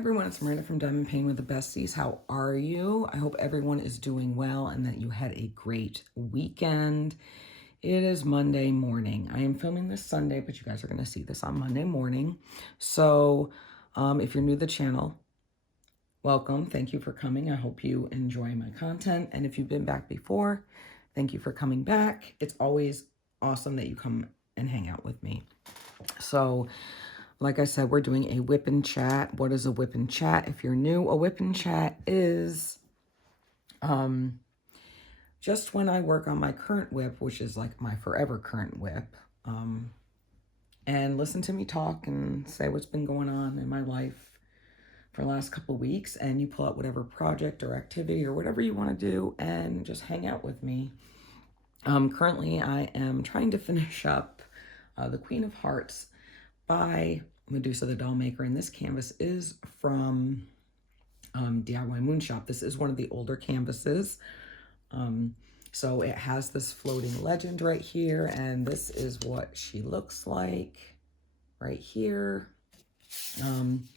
everyone, it's Miranda from Diamond Pain with the Besties. How are you? I hope everyone is doing well and that you had a great weekend. It is Monday morning. I am filming this Sunday, but you guys are going to see this on Monday morning. So if you're new to the channel, welcome. Thank you for coming. I hope you enjoy my content. And if you've been back before, thank you for coming back. It's always awesome that you come and hang out with me. So like I said, we're doing a whip and chat. What is a whip and chat? If you're new, a whip and chat is just when I work on my current whip, which is like my forever current whip, and listen to me talk and say what's been going on in my life for the last couple of weeks, and you pull out whatever project or activity or whatever you want to do and just hang out with me. Currently, I am trying to finish up the Queen of Hearts by Medusa the Doll Maker, and this canvas is from DIY Moon Shop. This is one of the older canvases. So it has this floating legend right here, and this is what she looks like right here. And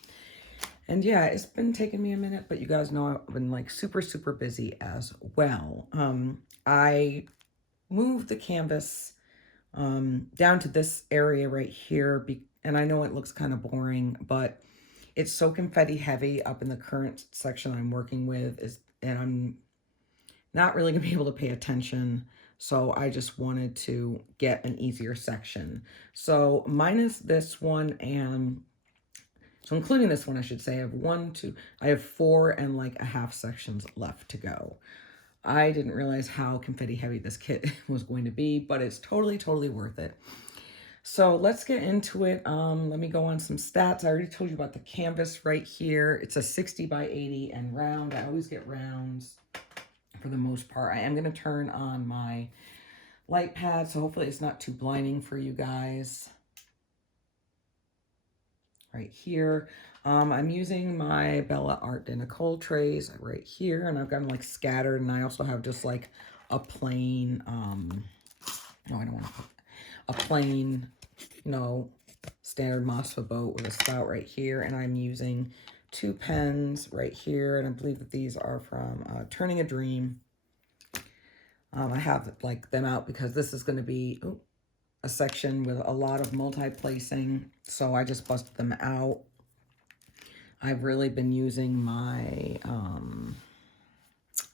yeah, it's been taking me a minute, but you guys know I've been like super busy as well. I moved the canvas down to this area right here, and I know it looks kind of boring, but it's so confetti heavy up in the current section I'm working with, and I'm not really gonna be able to pay attention. So I just wanted to get an easier section. So minus this one, and so including this one, I should say, I have 4 and like a half sections left to go. I didn't realize how confetti heavy this kit was going to be, but it's totally worth it. So let's get into it. Let me go on some stats. I already told you about the canvas right here. It's a 60 by 80 and round. I always get rounds for the most part. I am going to turn on my light pad, so hopefully it's not too blinding for you guys. Right here. I'm using my Bella Art de Nicole trays right here, and I've got them like scattered, and I also have just like a plain, no, I don't want to put a plain, standard Mosfa boat with a spout right here, and I'm using 2 pens right here, and I believe that these are from Turning a Dream. I have like them out because this is going to be a section with a lot of multi-placing, so I just busted them out. I've really been using my,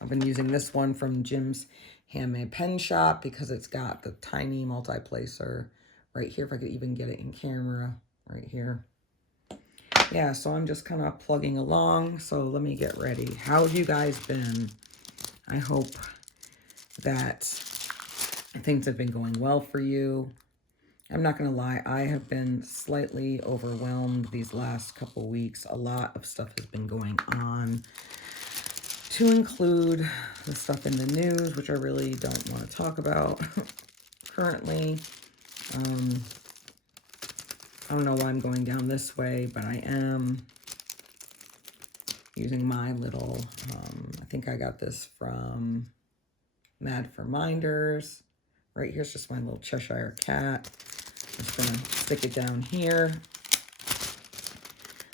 I've been using this one from Jim's Handmade Pen Shop because it's got the tiny multi-placer right here, if I could even get it in camera, right here. Yeah, so I'm just kind of plugging along, so let me get ready. How have you guys been? I hope that things have been going well for you. I'm not going to lie, I have been slightly overwhelmed these last couple weeks. A lot of stuff has been going on, to include the stuff in the news, which I really don't want to talk about currently. I don't know why I'm going down this way, but I am using my little, I think I got this from Mad for Minders. Right here's just my little Cheshire cat. I'm just gonna stick it down here.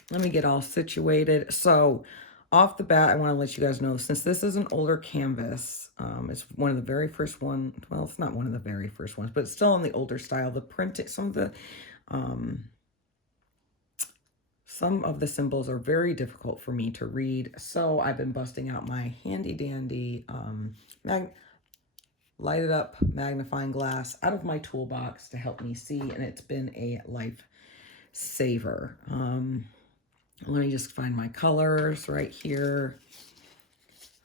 Let me get all situated. So off the bat, I want to let you guys know, since this is an older canvas, it's one of the very first one. Well, it's not one of the very first ones, but it's still in the older style. The printing, some of the symbols are very difficult for me to read. So I've been busting out my handy dandy lighted up magnifying glass out of my toolbox to help me see, and it's been a lifesaver. Let me just find my colors right here.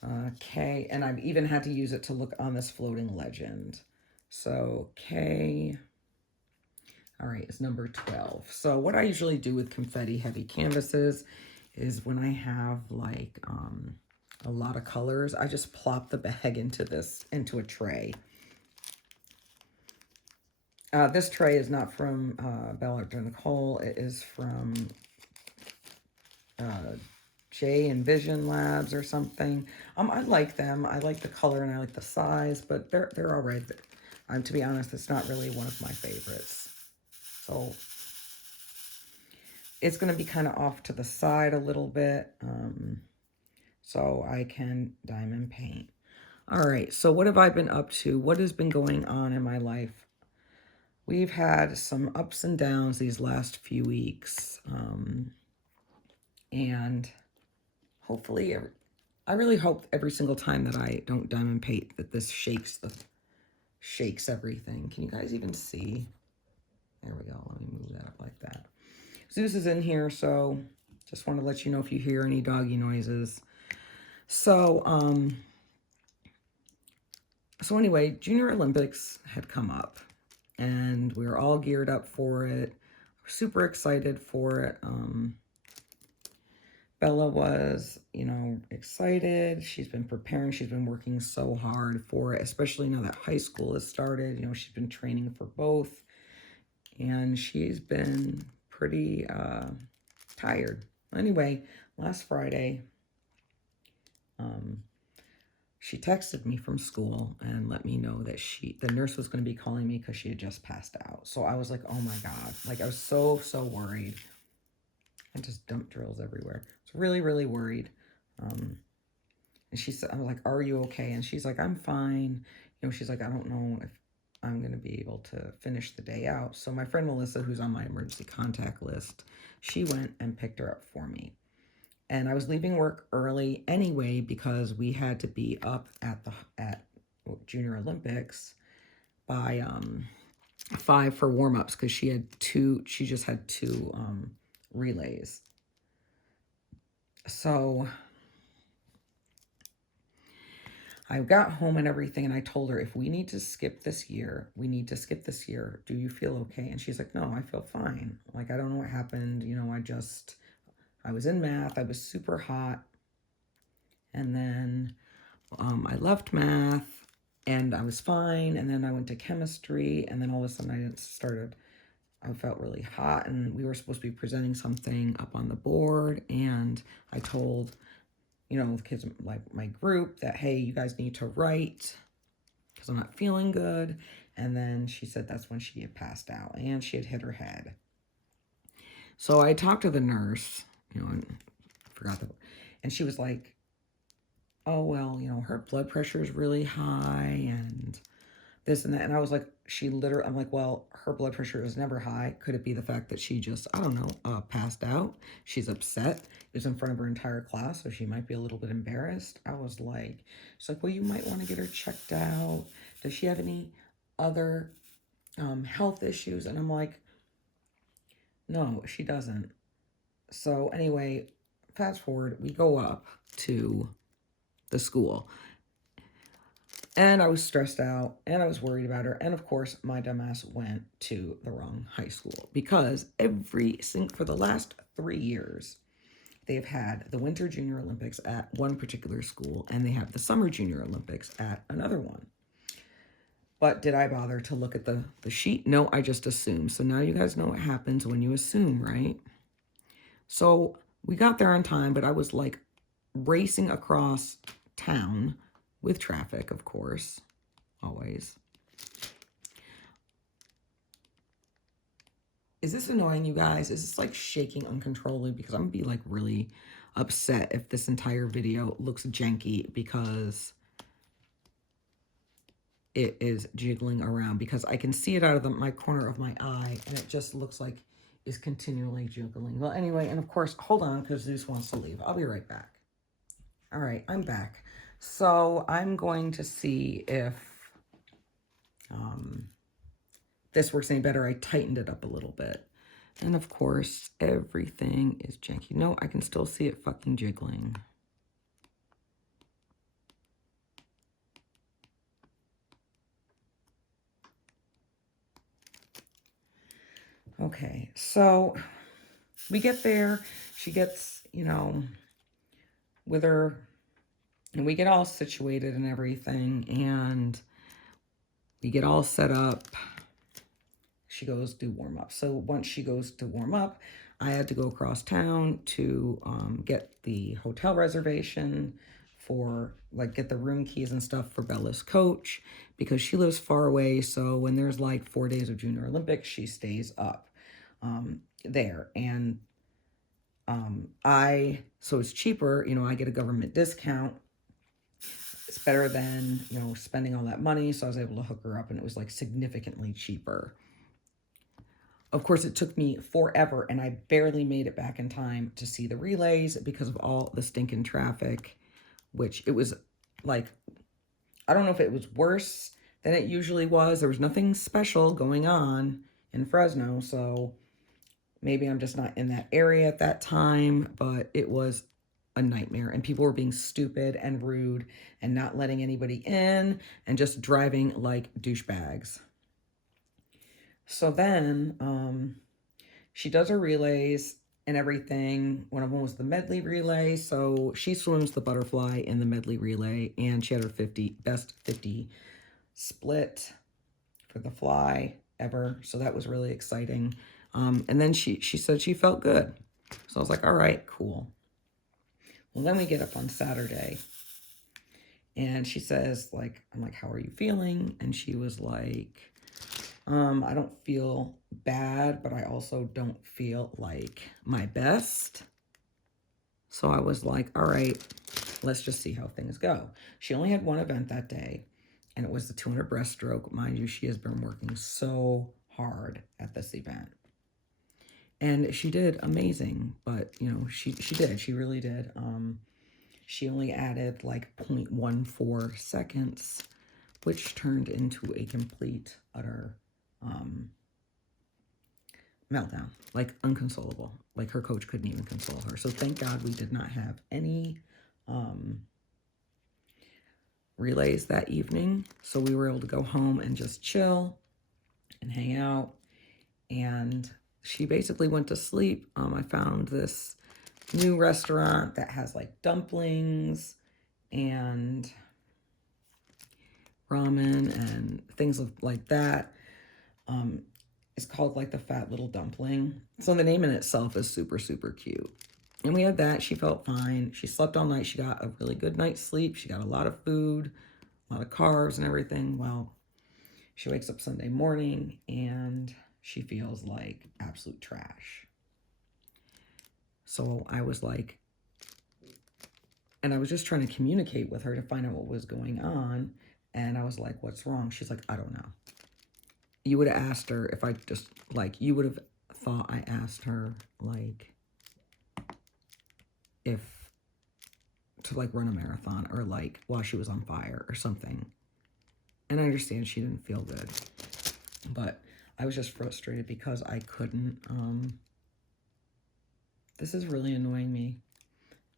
Okay, and I've even had to use it to look on this floating legend. So K, all right, it's number 12. So what I usually do with confetti heavy canvases is when I have like a lot of colors, I just plop the bag into a tray. This tray is not from Bella Art de Nicole. It is from J and Vision Labs or something. I like them. I like the color and I like the size, but they're all right. To be honest, it's not really one of my favorites. So it's going to be kind of off to the side a little bit, so I can diamond paint. All right, so what have I been up to? What has been going on in my life? We've had some ups and downs these last few weeks, and hopefully, I really hope every single time that I don't diamond paint that this shakes everything. Can you guys even see? There we go. Let me move that up like that. Zeus is in here, so just want to let you know if you hear any doggy noises. So anyway, Junior Olympics had come up, and we were all geared up for it. Super excited for it. Bella was, excited. She's been preparing. She's been working so hard for it, especially now that high school has started. She's been training for both, and she's been pretty tired. Anyway, last Friday, she texted me from school and let me know that the nurse was going to be calling me because she had just passed out. So I was like, oh my God. Like, I was so worried. I just dumped drills everywhere. I was really, really worried. And she said, I was like, are you okay? And she's like, I'm fine. She's like, I don't know if I'm going to be able to finish the day out. So my friend Melissa, who's on my emergency contact list, she went and picked her up for me. And I was leaving work early anyway because we had to be up at Junior Olympics by 5 for warm-ups because she just had two relays. So I got home and everything, and I told her, if we need to skip this year, we need to skip this year. Do you feel okay? And she's like, no, I feel fine. Like, I don't know what happened. I was in math. I was super hot. And then I left math, and I was fine. And then I went to chemistry, and then all of a sudden I felt really hot, and we were supposed to be presenting something up on the board, and I told, the kids, like my group, that, hey, you guys need to write because I'm not feeling good. And then she said that's when she had passed out, and she had hit her head. So I talked to the nurse, and and she was like, oh, well, her blood pressure is really high, and this and that. And I was like, I'm like, well, her blood pressure is never high. Could it be the fact that she just, I don't know, passed out? She's upset. It was in front of her entire class, so she might be a little bit embarrassed. I was like, she's like, well, you might want to get her checked out. Does she have any other health issues? And I'm like, no, she doesn't. So anyway, fast forward, we go up to the school. And I was stressed out, and I was worried about her. And of course, my dumbass went to the wrong high school because for the last 3 years, they've had the Winter Junior Olympics at one particular school, and they have the Summer Junior Olympics at another one. But did I bother to look at the sheet? No, I just assumed. So now you guys know what happens when you assume, right? So we got there on time, but I was like racing across town with traffic, of course, always. Is this annoying, you guys? Is this like shaking uncontrollably? Because I'm gonna be like really upset if this entire video looks janky because it is jiggling around, because I can see it out of my corner of my eye, and it just looks like it's continually jiggling. Well, anyway, and of course, hold on, because Zeus wants to leave. I'll be right back. All right, I'm back. So I'm going to see if this works any better. I tightened it up a little bit. And of course, everything is janky. No, I can still see it fucking jiggling. Okay, so we get there. She gets, with her, and we get all situated and everything, and we get all set up. She goes do warm up. So once she goes to warm up, I had to go across town to get the hotel reservation for, like, get the room keys and stuff for Bella's coach, because she lives far away. So when there's like 4 days of Junior Olympics, she stays up there. And So it's cheaper, I get a government discount. It's better than, spending all that money. So I was able to hook her up and it was like significantly cheaper. Of course, it took me forever and I barely made it back in time to see the relays because of all the stinking traffic, which it was like, I don't know if it was worse than it usually was. There was nothing special going on in Fresno, so maybe I'm just not in that area at that time, but it was a nightmare and people were being stupid and rude and not letting anybody in and just driving like douchebags. So then she does her relays and everything. One of them was the medley relay. So she swims the butterfly in the medley relay and she had her best 50 split for the fly ever. So that was really exciting. And then she said she felt good. So I was like, all right, cool. Well, then we get up on Saturday and she says, like, I'm like, how are you feeling? And she was like, I don't feel bad, but I also don't feel like my best. So I was like, all right, let's just see how things go. She only had one event that day, and it was the 200 breaststroke. Mind you, she has been working so hard at this event. And she did amazing, but, she really did. She only added like 0.14 seconds, which turned into a complete, utter meltdown, like unconsolable. Like her coach couldn't even console her. So thank God we did not have any relays that evening. So we were able to go home and just chill and hang out. And she basically went to sleep. I found this new restaurant that has like dumplings and ramen and things like that. It's called like the Fat Little Dumpling. So the name in itself is super, super cute. And we had that. She felt fine. She slept all night. She got a really good night's sleep. She got a lot of food, a lot of carbs and everything. Well, she wakes up Sunday morning and she feels like absolute trash. So I was like, and I was just trying to communicate with her to find out what was going on. And I was like, what's wrong? She's like, I don't know. You would have asked her if I just, like, you would have thought I asked her, like, if to, like, run a marathon or, like, while she was on fire or something. And I understand she didn't feel good. But I was just frustrated because I couldn't, this is really annoying me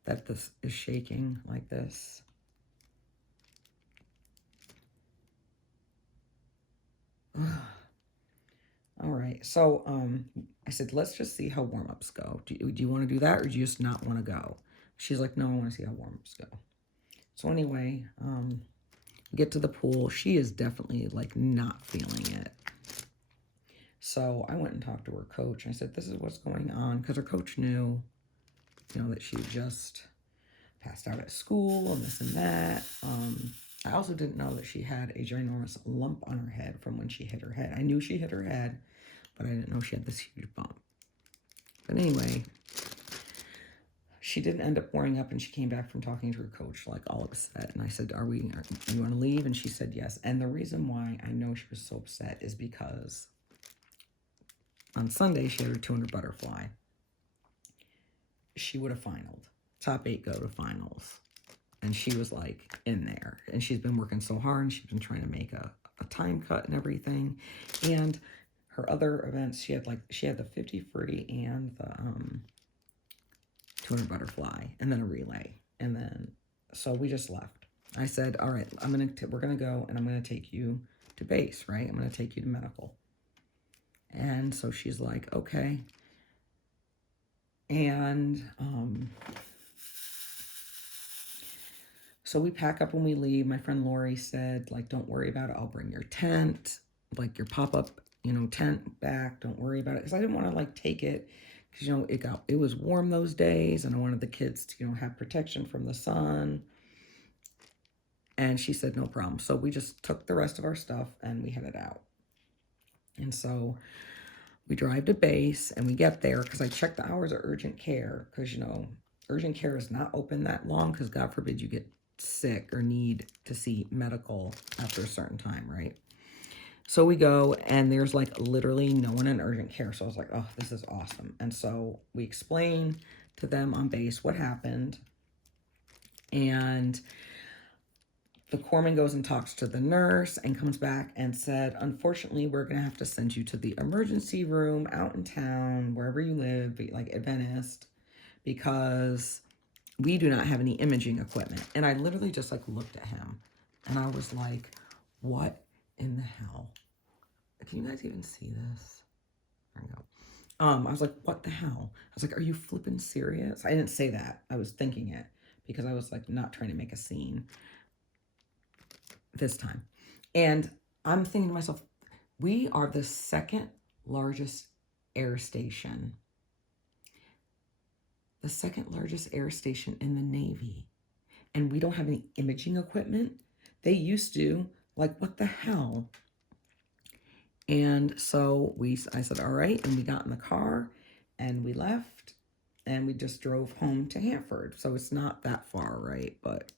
that this is shaking like this. All right, so I said, let's just see how warm-ups go. Do you want to do that or do you just not want to go? She's like, no, I want to see how warm-ups go. So anyway, get to the pool. She is definitely like not feeling it. So I went and talked to her coach. I said, this is what's going on, because her coach knew, that she just passed out at school and this and that. I also didn't know that she had a ginormous lump on her head from when she hit her head. I knew she hit her head, but I didn't know she had this huge bump. But anyway, she didn't end up pouring up, and she came back from talking to her coach like all upset. And I said, you want to leave? And she said yes. And the reason why I know she was so upset is because on Sunday she had her 200 butterfly. She would have finaled. Top 8 go to finals. And she was like in there. And she's been working so hard, and she's been trying to make a time cut and everything. And her other events, she had the 50 free and the 200 butterfly and then a relay. And then, so we just left. I said, all right, we're going to go and I'm going to take you to base, right? I'm going to take you to medical. And so she's like, okay. And, so we pack up when we leave. My friend Lori said, like, don't worry about it. I'll bring your tent, like your pop-up, tent back. Don't worry about it. Because I didn't want to, like, take it. Because, it was warm those days. And I wanted the kids to, have protection from the sun. And she said, no problem. So we just took the rest of our stuff and we headed out. And so We drive to base and we get there because I checked the hours of urgent care because, urgent care is not open that long because God forbid you get sick or need to see medical after a certain time, right? So we go and there's like literally no one in urgent care. So I was like, oh, this is awesome. And so we explain to them on base what happened. And the corpsman goes and talks to the nurse and comes back and said, unfortunately, we're going to have to send you to the emergency room out in town, wherever you live, like Adventist, because we do not have any imaging equipment. And I literally just like looked at him and I was like, what in the hell? Can you guys even see this? There we go. I was like, what the hell? I was like, are you flipping serious? I didn't say that. I was thinking it because I was like not trying to make a scene this time. And I'm thinking to myself, we are the second largest air station. The second largest air station in the Navy. And we don't have any imaging equipment. They used to. Like, what the hell? And so I said, all right. And we got in the car and we left and we just drove home to Hanford. So it's not that far, right? But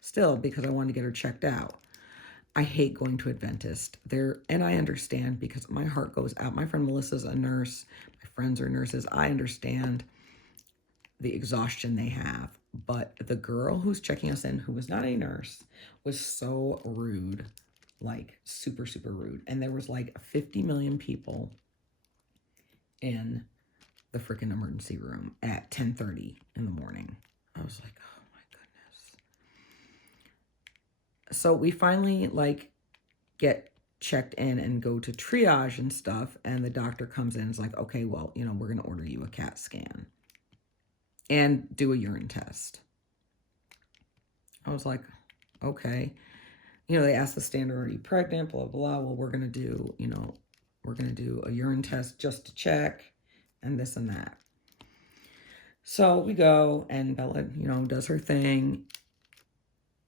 still, because I wanted to get her checked out. I hate going to Adventist there, and I understand because my heart goes out. My friend Melissa's a nurse. My friends are nurses. I understand the exhaustion they have. But the girl who's checking us in, who was not a nurse, was so rude, like super, super rude. And there was like 50 million people in the freaking emergency room at 10:30 in the morning. I was like, oh my goodness. So we finally like get checked in and go to triage and stuff. And the doctor comes in and is like, okay, well, we're going to order you a CAT scan and do a urine test. I was like, okay. They asked the standard, are you pregnant? Blah, blah. Well, we're going to do, a urine test just to check and this and that. So we go and Bella, does her thing.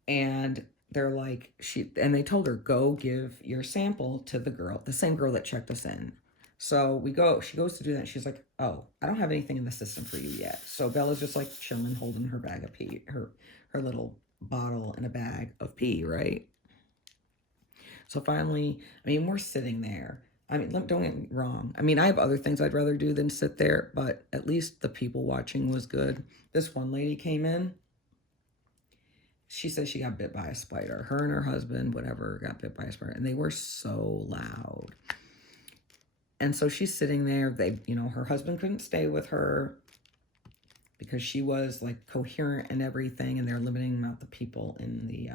And they're like, they told her, go give your sample to the same girl that checked us in. So she goes to do that. And she's like, oh, I don't have anything in the system for you yet. So Bella's just like chilling, holding her bag of pee, her little bottle in a bag of pee, right? So finally, we're sitting there. Don't get me wrong. I have other things I'd rather do than sit there, but at least the people watching was good. This one lady came in. She said she got bit by a spider. Her and her husband, whatever, got bit by a spider. And they were so loud. And so she's sitting there. Her husband couldn't stay with her because she was like coherent and everything. And they're limiting the people in the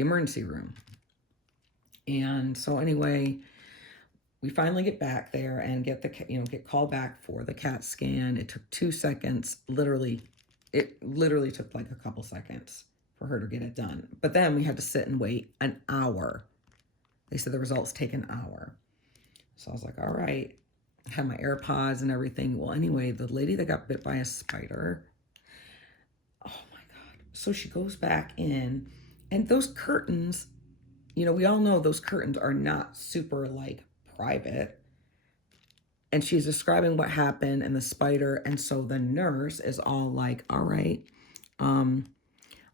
emergency room. And so anyway, we finally get back there and get called back for the CAT scan. It took 2 seconds. It literally took like a couple seconds for her to get it done. But then we had to sit and wait an hour. They said the results take an hour. So I was like, all right. I had my AirPods and everything. Well, anyway, the lady that got bit by a spider, oh my God. So she goes back in and those curtains, we all know those curtains are not super like private. And she's describing what happened and the spider. And so the nurse is all like, all right,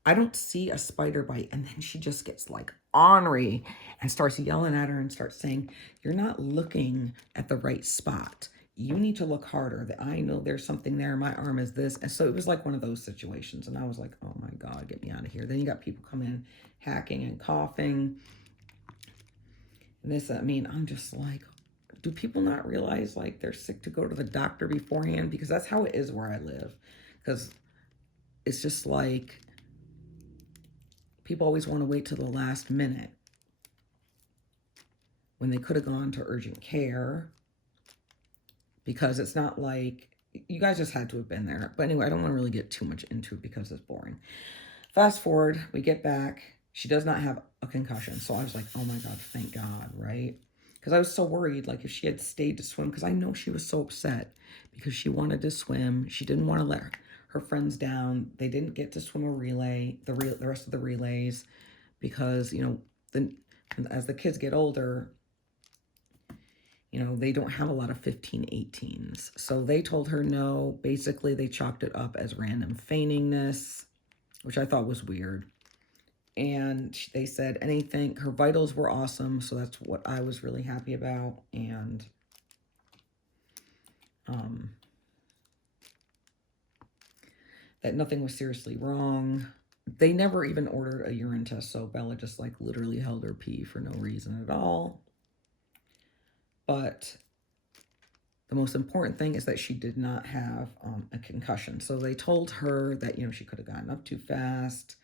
I don't see a spider bite. And then she just gets like ornery and starts yelling at her and starts saying, you're not looking at the right spot. You need to look harder. I know there's something there. My arm is this. And so it was like one of those situations. And I was like, oh my God, get me out of here. Then you got people coming in, hacking and coughing. I'm just like, do people not realize like they're sick to go to the doctor beforehand? Because that's how it is where I live. Because it's just like people always want to wait till the last minute when they could have gone to urgent care, because it's not like you guys just had to have been there. But anyway, I don't want to really get too much into it because it's boring. Fast forward, we get back. She does not have a concussion. So I was like, oh my God, thank God, right? Because I was so worried, like if she had stayed to swim, because I know she was so upset because she wanted to swim. She didn't want to let her friends down. They didn't get to swim a relay, the rest of the relays, because, as the kids get older, they don't have a lot of 15, 18s. So they told her no. Basically, they chalked it up as random feigningness, which I thought was weird. And they said anything, her vitals were awesome. So that's what I was really happy about. And that nothing was seriously wrong. They never even ordered a urine test. So Bella just like literally held her pee for no reason at all. But the most important thing is that she did not have a concussion. So they told her that, she could have gotten up too fast.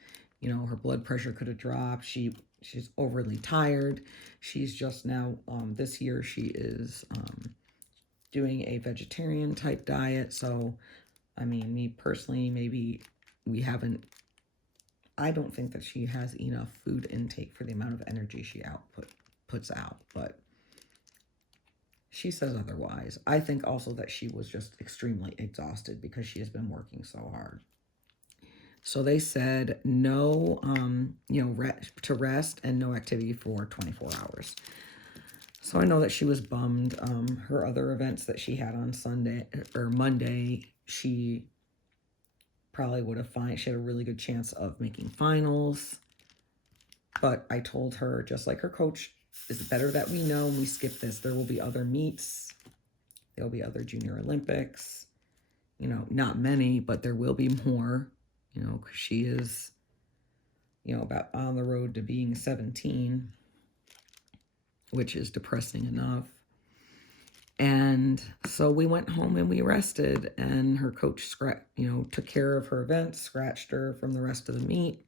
Her blood pressure could have dropped. She's overly tired. She's just now, this year, she is doing a vegetarian type diet. So, I mean, me personally, maybe we haven't, I don't think that she has enough food intake for the amount of energy she puts out, but she says otherwise. I think also that she was just extremely exhausted because she has been working so hard. So they said no, to rest and no activity for 24 hours. So I know that she was bummed. Her other events that she had on Monday, she probably would have she had a really good chance of making finals. But I told her, just like her coach, it's better that we know we skip this. There will be other meets. There will be other Junior Olympics. Not many, but there will be more, because she is, about on the road to being 17, which is depressing enough. And so we went home and we rested, and her coach, took care of her events, scratched her from the rest of the meet.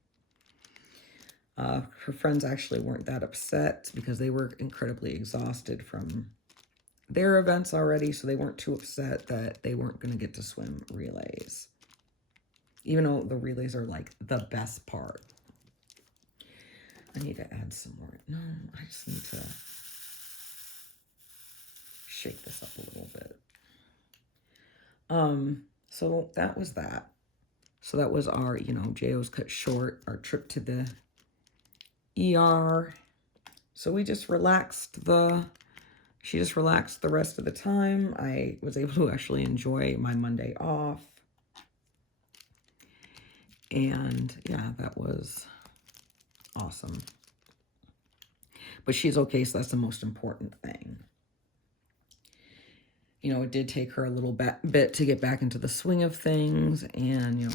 Her friends actually weren't that upset because they were incredibly exhausted from their events already, so they weren't too upset that they weren't going to get to swim relays. Even though the relays are like the best part. I need to add some more. No, I just need to shake this up a little bit. So that was that. So that was our, JO's cut short, our trip to the ER. So we just she just relaxed the rest of the time. I was able to actually enjoy my Monday off. And yeah, that was awesome. But she's okay, so that's the most important thing. It did take her a little bit to get back into the swing of things. And,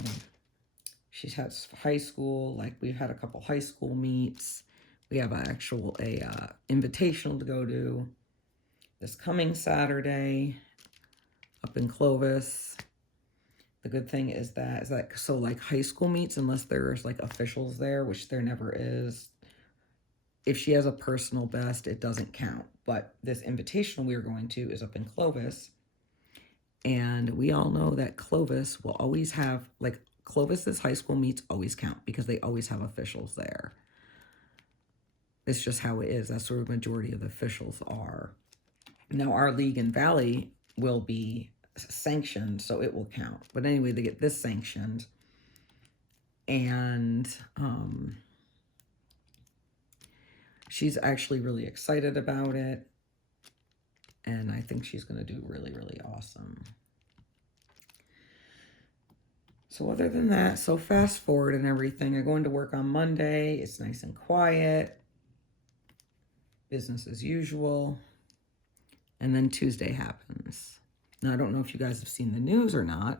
she's had high school, like we've had a couple high school meets. We have a invitational to go to this coming Saturday up in Clovis. The good thing is that so like high school meets, unless there's like officials there, which there never is, if she has a personal best, it doesn't count. But this invitational we are going to is up in Clovis. And we all know that Clovis will always have, like, Clovis's high school meets always count because they always have officials there. It's just how it is. That's where the majority of the officials are. Now, our league in Valley will be sanctioned, so it will count. But anyway, they get this sanctioned. And she's actually really excited about it. And I think she's going to do really, really awesome. So other than that, so fast forward and everything, I go into work on Monday. It's nice and quiet. Business as usual. And then Tuesday happens. Now, I don't know if you guys have seen the news or not.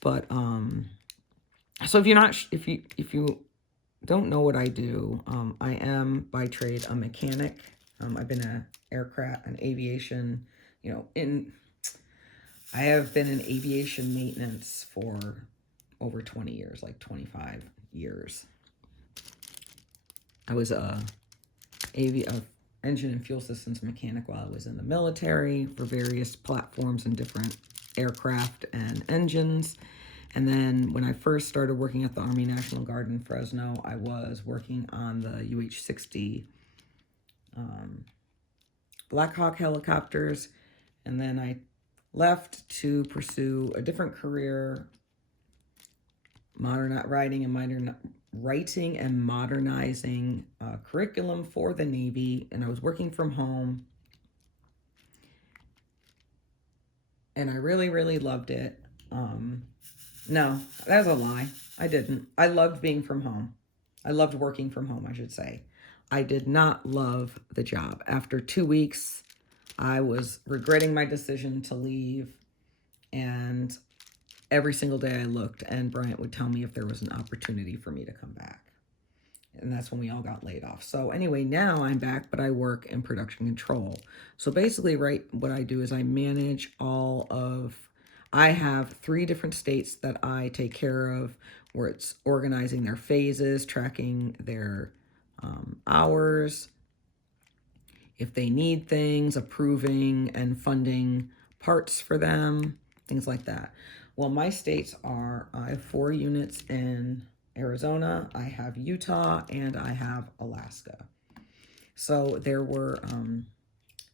But, so if you don't know what I do, I am by trade a mechanic. I've been an aviation, I have been in aviation maintenance for over 20 years, like 25 years. I was a engine and fuel systems mechanic while I was in the military for various platforms and different aircraft and engines. And then when I first started working at the Army National Guard in Fresno, I was working on the UH-60 Black Hawk helicopters. And then I left to pursue a different career writing and modernizing curriculum for the Navy, and I was working from home, and I really, really loved it. No, that's a lie. I didn't. I loved being from home. I loved working from home, I should say. I did not love the job. After 2 weeks, I was regretting my decision to leave, and every single day I looked, and Bryant would tell me if there was an opportunity for me to come back. And that's when we all got laid off. So anyway, now I'm back, but I work in production control. So basically, right, what I do is I manage I have 3 different states that I take care of, where it's organizing their phases, tracking their hours, if they need things, approving and funding parts for them, things like that. Well, my states are, I have 4 units in Arizona, I have Utah, and I have Alaska. So there were, I don't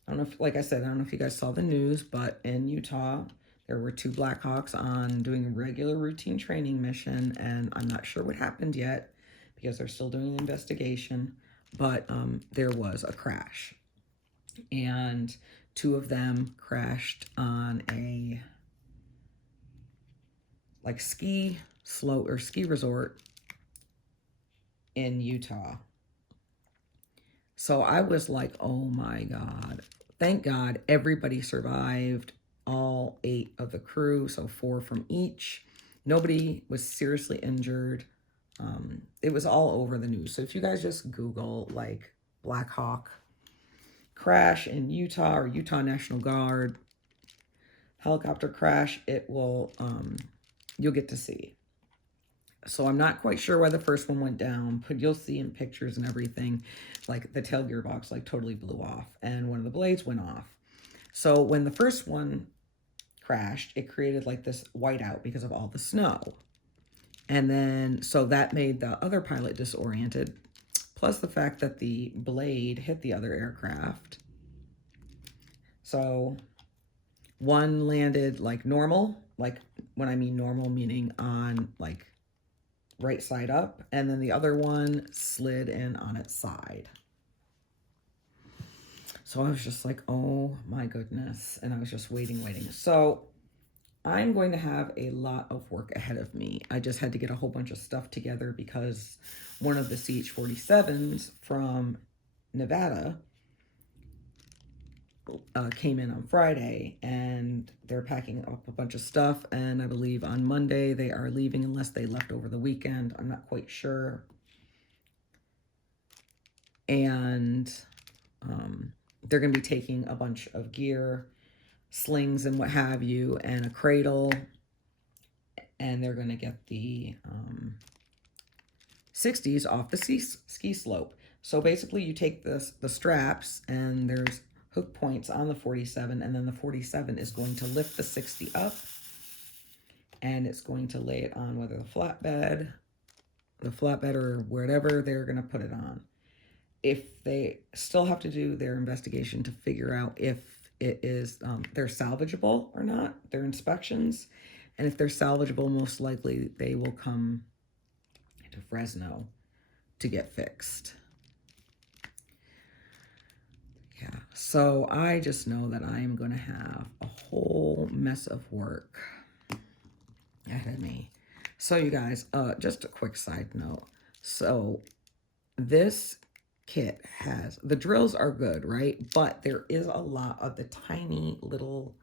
know if, like I said, I don't know if you guys saw the news, but in Utah, there were 2 Blackhawks on doing a regular routine training mission, and I'm not sure what happened yet because they're still doing an investigation, but there was a crash, and 2 of them crashed on a ski slope or ski resort in Utah. So I was like, oh my God. Thank God everybody survived, all 8 of the crew, so 4 from each. Nobody was seriously injured. It was all over the news. So if you guys just Google like Black Hawk crash in Utah or Utah National Guard helicopter crash, it will, you'll get to see. So I'm not quite sure why the first one went down, but you'll see in pictures and everything, like the tail gearbox like totally blew off and one of the blades went off. So when the first one crashed, it created like this whiteout because of all the snow. And then, so that made the other pilot disoriented, plus the fact that the blade hit the other aircraft. So one landed like normal, like when I mean normal, meaning on like right side up, and then the other one slid in on its side. So I was just like, oh my goodness. And I was just waiting. So I'm going to have a lot of work ahead of me. I just had to get a whole bunch of stuff together because one of the CH-47s from Nevada came in on Friday, and they're packing up a bunch of stuff, and I believe on Monday they are leaving unless they left over the weekend. I'm not quite sure. And they're going to be taking a bunch of gear, slings and what have you, and a cradle, and they're going to get the 60s off the ski slope. So basically you take the straps, and there's hook points on the 47, and then the 47 is going to lift the 60 up, and it's going to lay it on whether the flatbed or wherever they're going to put it on. If they still have to do their investigation to figure out if it is they're salvageable or not, their inspections, and if they're salvageable, most likely they will come to Fresno to get fixed. Yeah, so I just know that I am going to have a whole mess of work ahead of me. So you guys, just a quick side note. So this kit has, the drills are good, right? But there is a lot of the tiny little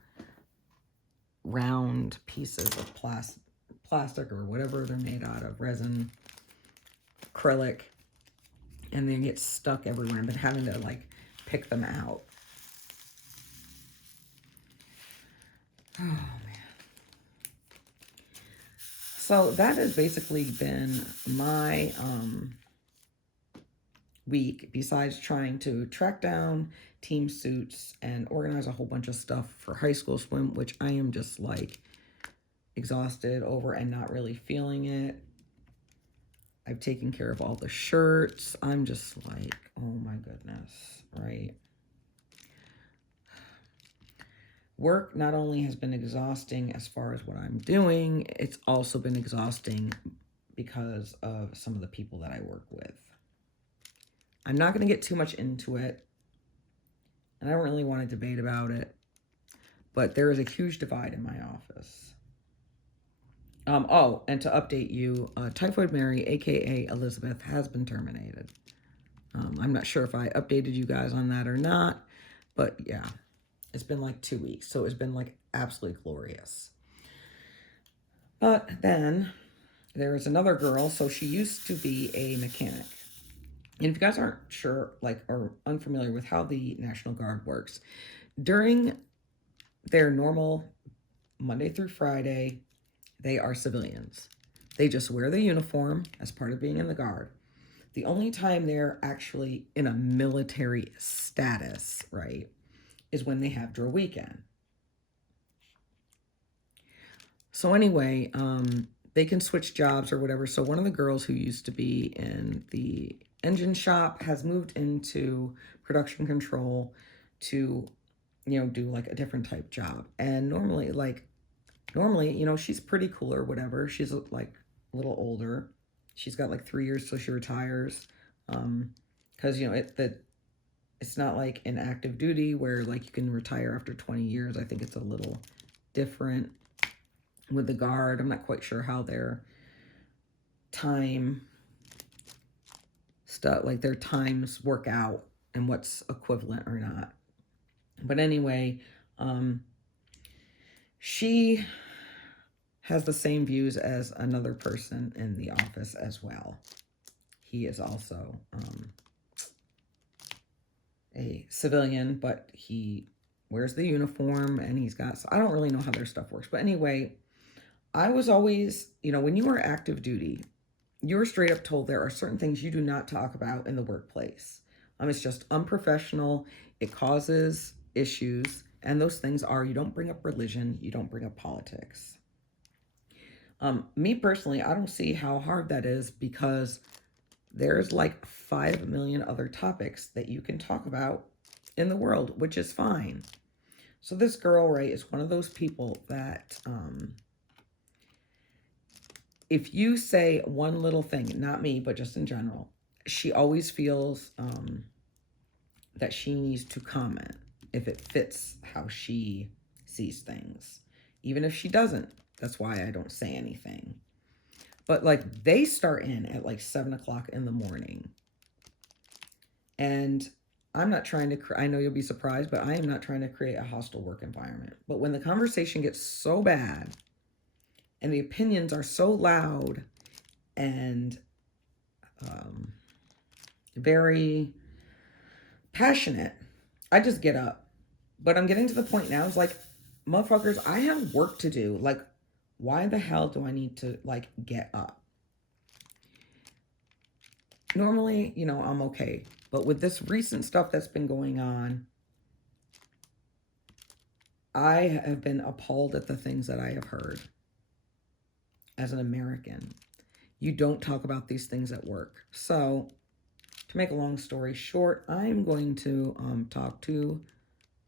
round pieces of plastic or whatever they're made out of, resin, acrylic, and they get stuck everywhere. I've been having to like pick them out. Oh man. So that has basically been my week, besides trying to track down team suits and organize a whole bunch of stuff for high school swim, which I am just like exhausted over and not really feeling it. I've taken care of all the shirts. I'm just like, oh my goodness, right? Work not only has been exhausting as far as what I'm doing, it's also been exhausting because of some of the people that I work with. I'm not going to get too much into it, and I don't really want to debate about it, but there is a huge divide in my office. Oh, and to update you, Typhoid Mary, aka Elizabeth, has been terminated. I'm not sure if I updated you guys on that or not, but yeah, it's been like 2 weeks, so it's been like absolutely glorious. But then there is another girl, so she used to be a mechanic. And if you guys aren't sure, like, or unfamiliar with how the National Guard works, during their normal Monday through Friday, they are civilians. They just wear the uniform as part of being in the Guard. The only time they're actually in a military status, right, is when they have drill weekend. So anyway, they can switch jobs or whatever. So one of the girls who used to be in the engine shop has moved into production control to, do like a different type job. And normally, she's pretty cool or whatever. She's like a little older. She's got like 3 years till she retires. Because, it's not like an active duty where like you can retire after 20 years. I think it's a little different with the Guard. I'm not quite sure how their time stuff, like their times work out and what's equivalent or not. But anyway, she has the same views as another person in the office as well. He is also a civilian, but he wears the uniform and he's got, so I don't really know how their stuff works. But anyway, I was always, when you are active duty, you're straight up told there are certain things you do not talk about in the workplace. It's just unprofessional. It causes issues. And those things are, you don't bring up religion. You don't bring up politics. Me personally, I don't see how hard that is because there's like 5 million other topics that you can talk about in the world, which is fine. So this girl, right, is one of those people that, if you say one little thing, not me, but just in general, she always feels that she needs to comment if it fits how she sees things. Even if she doesn't, that's why I don't say anything. But like they start in at like 7 o'clock in the morning. And I'm not trying to, I know you'll be surprised, but I am not trying to create a hostile work environment. But when the conversation gets so bad and the opinions are so loud and very passionate, I just get up. But I'm getting to the point now, it's like, motherfuckers, I have work to do. Like, why the hell do I need to, like, get up? Normally, I'm okay. But with this recent stuff that's been going on, I have been appalled at the things that I have heard. As an American, you don't talk about these things at work. So, to make a long story short, I'm going to talk to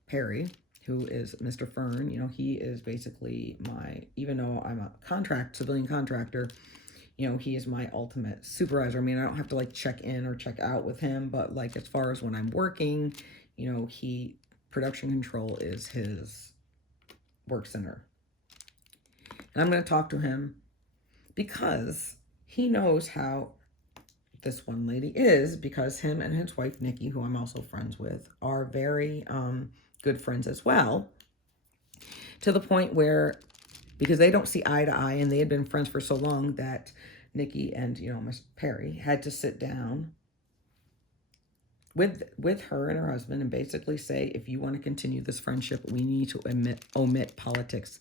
Perry, who is Mr. Fern. He is basically even though I'm a civilian contractor, he is my ultimate supervisor. I mean, I don't have to like check in or check out with him, but like as far as when I'm working, production control is his work center. And I'm going to talk to him because he knows how this one lady is, because him and his wife, Nikki, who I'm also friends with, are very good friends as well, to the point where, because they don't see eye to eye and they had been friends for so long, that Nikki and, Miss Perry had to sit down with her and her husband and basically say, if you want to continue this friendship, we need to omit politics.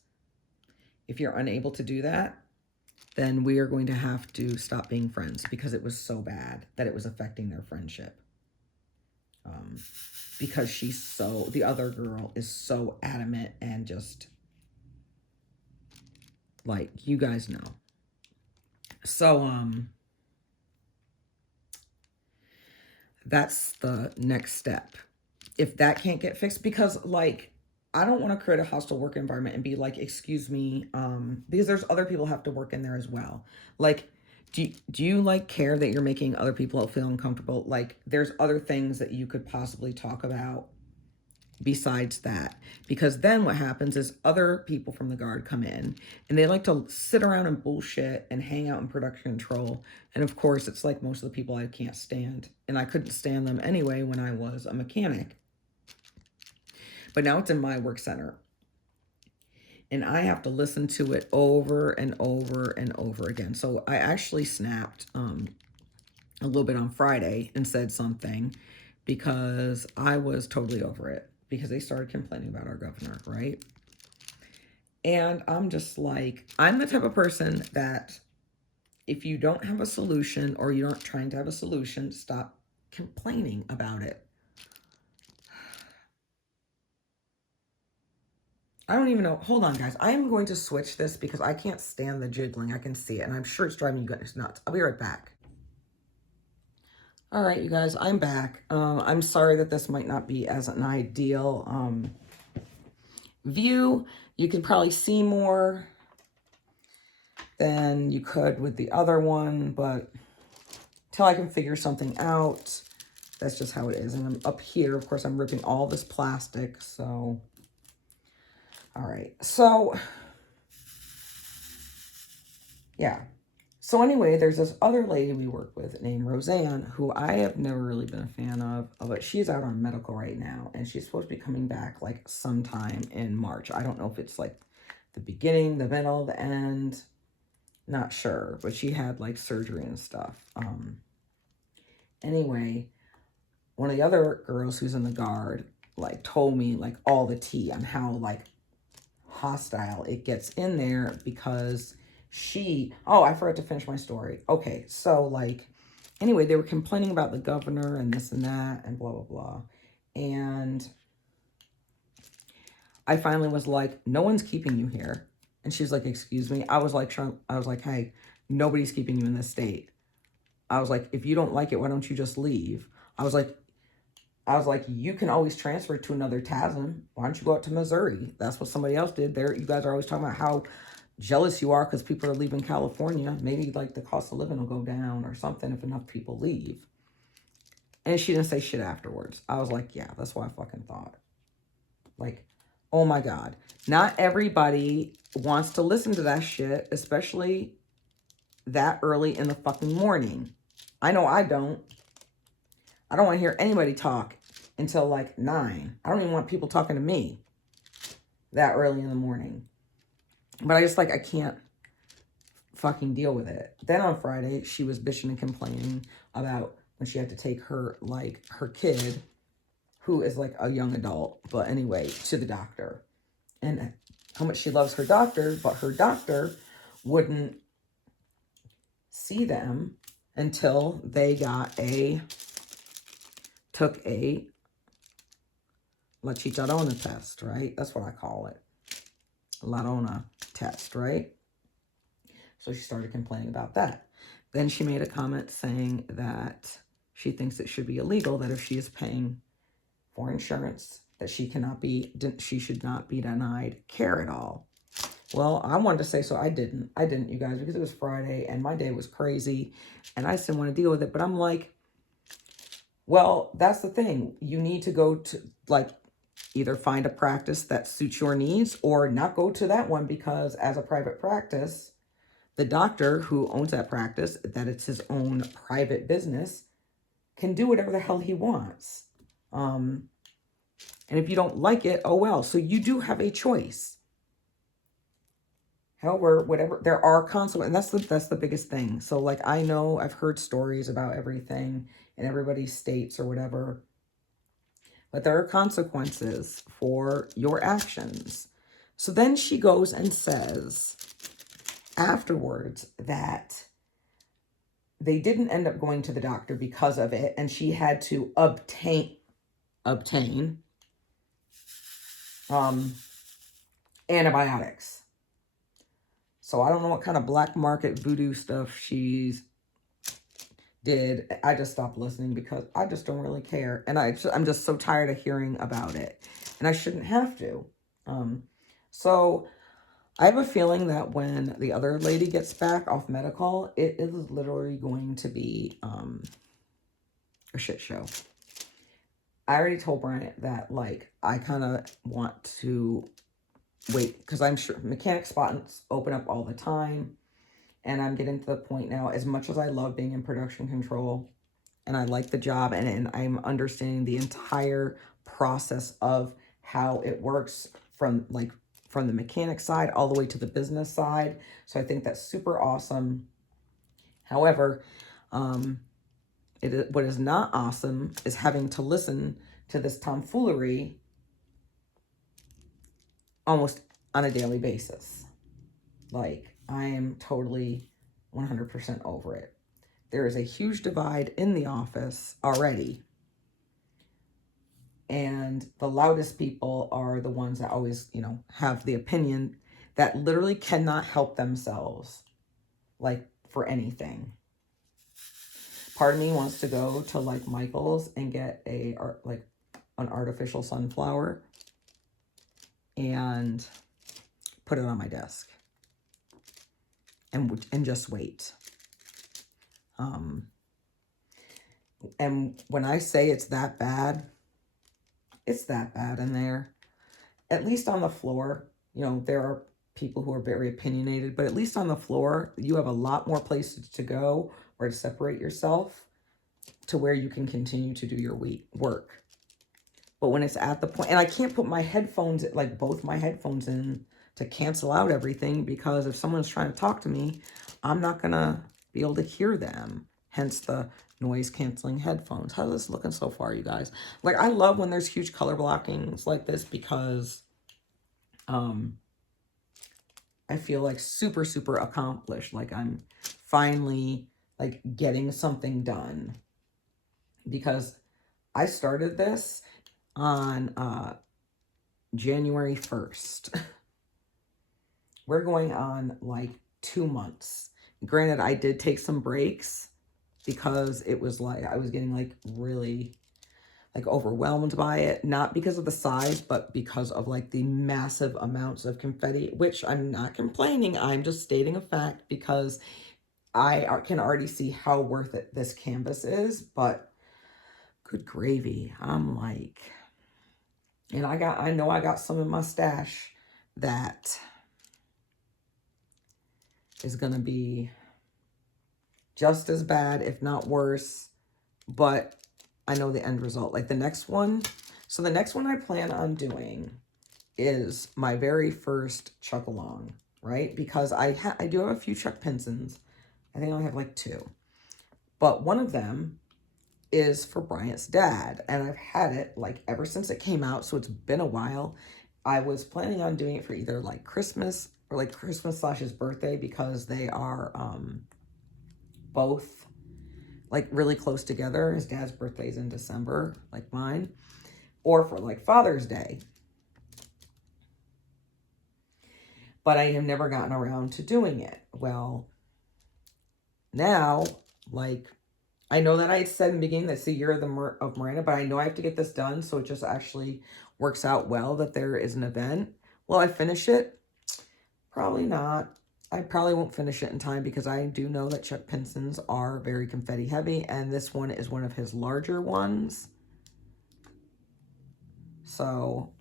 If you're unable to do that, then we are going to have to stop being friends, because it was so bad that it was affecting their friendship. Because the other girl is so adamant and just, like, you guys know. So, that's the next step. If that can't get fixed, because, like, I don't want to create a hostile work environment and be like, excuse me, because there's other people who have to work in there as well. Like, do you like care that you're making other people feel uncomfortable? Like there's other things that you could possibly talk about besides that, because then what happens is other people from the guard come in and they like to sit around and bullshit and hang out in production control, and of course it's like most of the people I can't stand, and I couldn't stand them anyway when I was a mechanic, but now it's in my work center and I have to listen to it over and over and over again. So I actually snapped a little bit on Friday and said something because I was totally over it because they started complaining about our governor, right? And I'm just like, I'm the type of person that if you don't have a solution or you're not trying to have a solution, stop complaining about it. I don't even know. Hold on, guys. I am going to switch this because I can't stand the jiggling. I can see it, and I'm sure it's driving you guys nuts. I'll be right back. All right, you guys, I'm back. I'm sorry that this might not be as an ideal view. You can probably see more than you could with the other one, but till I can figure something out, that's just how it is. And I'm up here, of course, I'm ripping all this plastic, so... All right, so, yeah. So anyway, there's this other lady we work with named Roseanne, who I have never really been a fan of, but she's out on medical right now, and she's supposed to be coming back, like, sometime in March. I don't know if it's, like, the beginning, the middle, the end, not sure, but she had, like, surgery and stuff. Anyway, one of the other girls who's in the guard, like, told me, like, all the tea on how, like, hostile it gets in there because I forgot to finish my story. Okay, so like, anyway, they were complaining about the governor and this and that and blah, blah, blah. And I finally was like, no one's keeping you here. And she's like, excuse me. I was like, hey, nobody's keeping you in this state. I was like, if you don't like it, why don't you just leave? I was like, you can always transfer to another TASM. Why don't you go out to Missouri? That's what somebody else did there. You guys are always talking about how jealous you are because people are leaving California. Maybe like the cost of living will go down or something if enough people leave. And she didn't say shit afterwards. I was like, yeah, that's what I fucking thought. Like, oh my God. Not everybody wants to listen to that shit, especially that early in the fucking morning. I know I don't. I don't want to hear anybody talk until like 9. I don't even want people talking to me that early in the morning. But I can't fucking deal with it. Then on Friday, she was bitching and complaining about when she had to take her kid, who is like a young adult, but anyway, to the doctor. And how much she loves her doctor, but her doctor wouldn't see them until they took a La Chicharona test, right? That's what I call it. Ladona test, right? So she started complaining about that. Then she made a comment saying that she thinks it should be illegal, that if she is paying for insurance, that she should not be denied care at all. Well, I wanted to say, so I didn't, you guys, because it was Friday and my day was crazy and I just didn't want to deal with it. But I'm like, well, that's the thing. You need to go to, like, either find a practice that suits your needs or not go to that one, because as a private practice, the doctor who owns that practice, that it's his own private business, can do whatever the hell he wants. And if you don't like it, oh well. So you do have a choice. However, whatever, there are consequences, and that's the biggest thing. So like, I know I've heard stories about everything in everybody's states or whatever, but there are consequences for your actions. So then she goes and says afterwards that they didn't end up going to the doctor because of it, and she had to obtain antibiotics. So I don't know what kind of black market voodoo stuff she's did. I just stopped listening because I just don't really care. And I'm just so tired of hearing about it. And I shouldn't have to. So I have a feeling that when the other lady gets back off medical, it is literally going to be a shit show. I already told Bryant that, like, I kind of want to wait because I'm sure mechanic spots open up all the time. And I'm getting to the point now, as much as I love being in production control and I like the job and I'm understanding the entire process of how it works from from the mechanic side all the way to the business side. So I think that's super awesome. However, what is not awesome is having to listen to this tomfoolery almost on a daily basis. Like, I am totally 100% over it. There is a huge divide in the office already. And the loudest people are the ones that always, have the opinion that literally cannot help themselves, like, for anything. Part of me wants to go to, like, Michael's and get an artificial sunflower and put it on my desk and just wait. And when I say it's that bad in there. At least on the floor, there are people who are very opinionated, but at least on the floor, you have a lot more places to go or to separate yourself to where you can continue to do your work. But when it's at the point, and I can't put my headphones, like both my headphones in to cancel out everything, because if someone's trying to talk to me, I'm not going to be able to hear them. Hence the noise canceling headphones. How's this looking so far, you guys? Like, I love when there's huge color blockings like this because I feel like super, super accomplished. Like, I'm finally like getting something done, because I started this on January 1st. We're going on like 2 months. Granted, I did take some breaks because it was like I was getting like really like overwhelmed by it, not because of the size, but because of like the massive amounts of confetti, which I'm not complaining. I'm just stating a fact because I can already see how worth it this canvas is. But good gravy, I'm like, and I know I got some in my stash that is gonna be just as bad, if not worse, but I know the end result. Like the next one, so the next one I plan on doing is my very first Chuck Along, right? Because I do have a few Chuck Pinsons. I think I only have like 2. But one of them is for Bryant's dad, and I've had it like ever since it came out, so it's been a while. I was planning on doing it for either like Christmas or like Christmas / his birthday, because they are both like really close together. His dad's birthday is in December, like mine, or for like Father's Day. But I have never gotten around to doing it. Well, now, like, I know that I had said in the beginning that's the year of Miranda, but I know I have to get this done, so it just actually works out well that there is an event. Will I finish it? Probably not. I probably won't finish it in time because I do know that Chuck Pinsons are very confetti heavy, and this one is one of his larger ones. So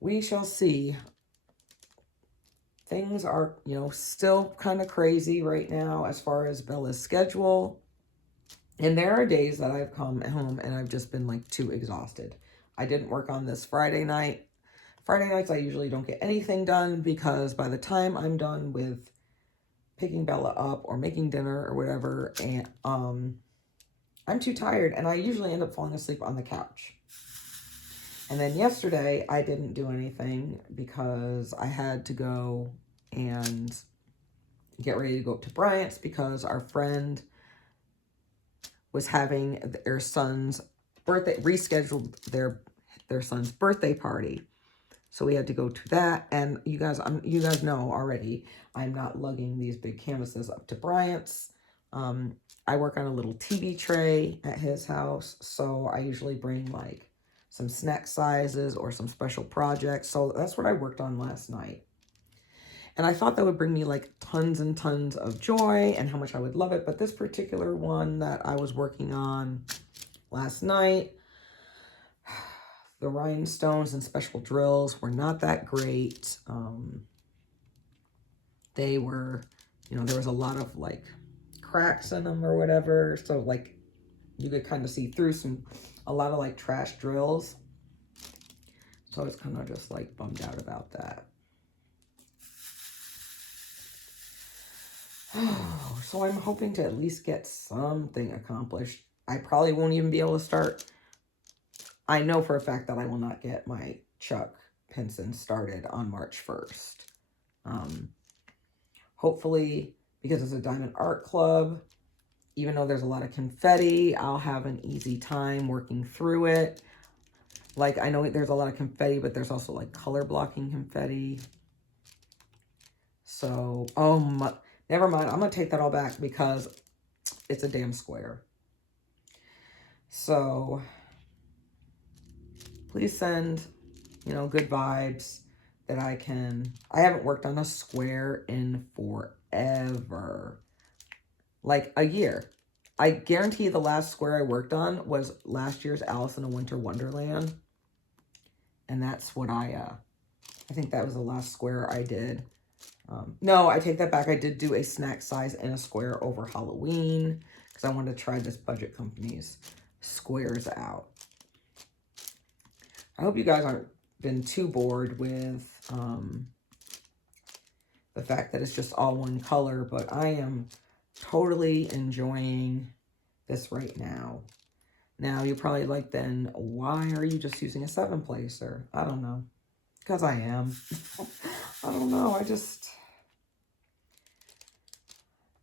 we shall see. Things are, still kind of crazy right now as far as Bella's schedule. And there are days that I've come home and I've just been like too exhausted. I didn't work on this Friday night. Friday nights, I usually don't get anything done because by the time I'm done with picking Bella up or making dinner or whatever, and I'm too tired, and I usually end up falling asleep on the couch. And then yesterday, I didn't do anything because I had to go and get ready to go up to Bryant's because our friend was having their son's birthday, rescheduled their son's birthday party. So we had to go to that. And you guys know already, I'm not lugging these big canvases up to Bryant's. I work on a little TV tray at his house, so I usually bring like some snack sizes or some special projects. So that's what I worked on last night. And I thought that would bring me like tons and tons of joy and how much I would love it. But this particular one that I was working on last night, the rhinestones and special drills were not that great. They were, you know, there was a lot of like cracks in them or whatever. So like you could kind of see through a lot of like trash drills. So I was kind of just like bummed out about that. So I'm hoping to at least get something accomplished. I probably won't even be able to start. I know for a fact that I will not get my Chuck Pinson started on March 1st. Hopefully, because it's a Diamond Art Club, even though there's a lot of confetti, I'll have an easy time working through it. Like, I know there's a lot of confetti, but there's also like color blocking confetti. So, never mind. I'm going to take that all back because it's a damn square. So, please send, you know, good vibes that I haven't worked on a square in forever. Like a year. I guarantee the last square I worked on was last year's Alice in a Winter Wonderland. And that's what I think that was the last square I did. No, I take that back. I did do a snack size and a square over Halloween because I wanted to try this Budget Company's squares out. I hope you guys aren't been too bored with the fact that it's just all one color, but I am totally enjoying this right now. Now, you're probably like, then why are you just using a 7-placer? I don't know. Because I am. I don't know.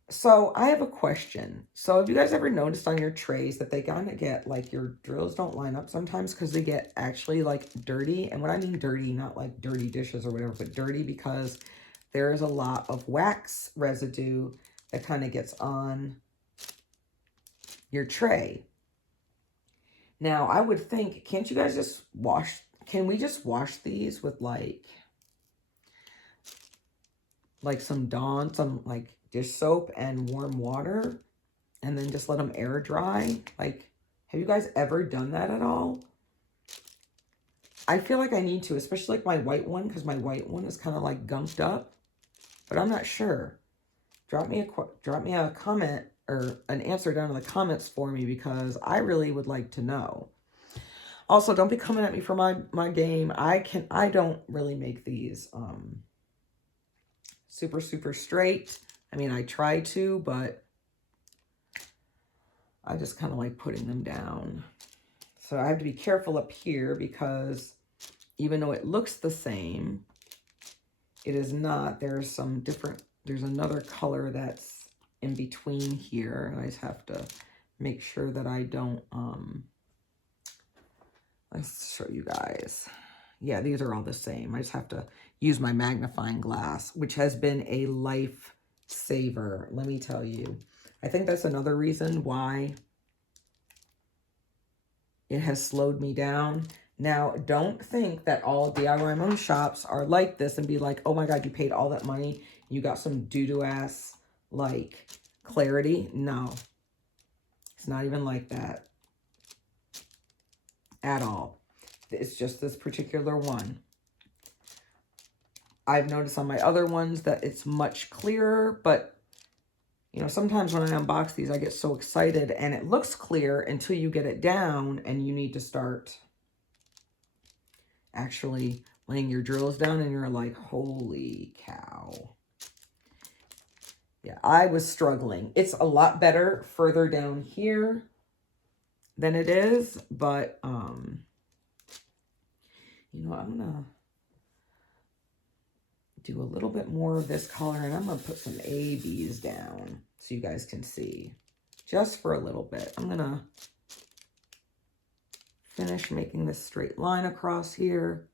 So, I have a question. So, have you guys ever noticed on your trays that they kind of get, like, your drills don't line up sometimes because they get actually, like, dirty? And when I mean dirty, not like dirty dishes or whatever, but dirty because there is a lot of wax residue that kind of gets on your tray. Now, I would think, can't you guys just can we just wash these with like some Dawn, some like dish soap and warm water and then just let them air dry? Like, have you guys ever done that at all? I feel like I need to, especially like my white one, because my white one is kind of like gunked up, but I'm not sure. Drop me a comment or an answer down in the comments for me because I really would like to know. Also, don't be coming at me for my game. I don't really make these super straight. I mean, I try to, but I just kind of like putting them down. So I have to be careful up here because even though it looks the same, it is not. There's another color that's in between here, and I just have to make sure that I don't, let's show you guys. Yeah, these are all the same. I just have to use my magnifying glass, which has been a lifesaver, let me tell you. I think that's another reason why it has slowed me down. Now, don't think that all DIY Mom shops are like this and be like, oh my God, you paid all that money. You got some doo-doo ass, like, clarity. No, it's not even like that at all. It's just this particular one. I've noticed on my other ones that it's much clearer, but you know, sometimes when I unbox these, I get so excited and it looks clear until you get it down and you need to start actually laying your drills down and you're like, holy cow. Yeah, I was struggling. It's a lot better further down here than it is, but you know, I'm gonna do a little bit more of this color and I'm gonna put some ABs down so you guys can see just for a little bit. I'm gonna finish making this straight line across here.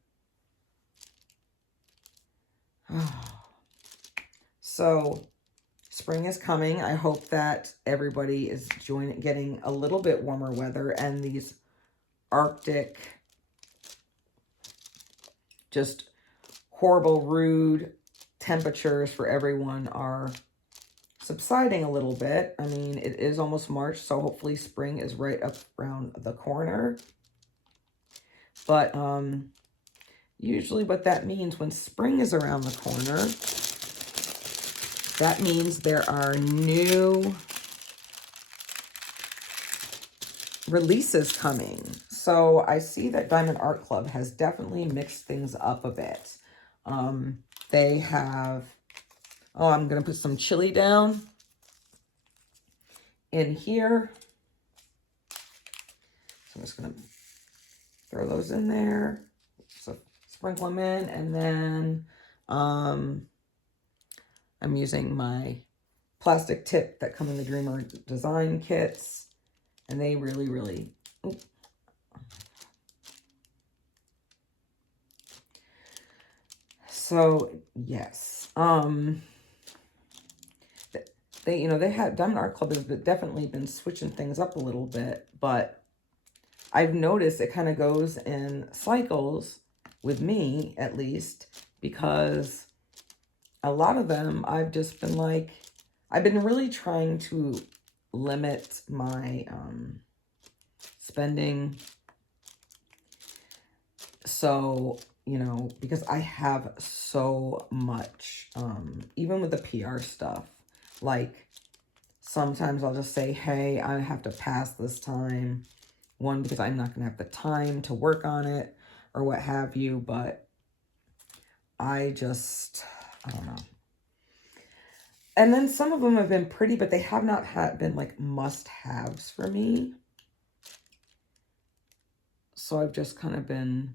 So spring is coming. I hope that everybody is getting a little bit warmer weather and these Arctic just horrible, rude temperatures for everyone are subsiding a little bit. I mean, it is almost March, so hopefully spring is right up around the corner. But usually what that means when spring is around the corner, that means there are new releases coming. So I see that Diamond Art Club has definitely mixed things up a bit. They have, oh, I'm going to put some chili down in here. So I'm just going to throw those in there. So sprinkle them in, and then I'm using my plastic tip that come in the Dreamer design kits, and they really, really, oops. So yes, they had Diamond Art Club has definitely been switching things up a little bit, but I've noticed it kind of goes in cycles with me, at least, because a lot of them I've just been like, I've been really trying to limit my spending. So, you know, because I have so much, even with the PR stuff, like sometimes I'll just say, hey, I have to pass this time. One, because I'm not going to have the time to work on it or what have you, but I don't know. And then some of them have been pretty, but they have not been like must-haves for me. So I've just kind of been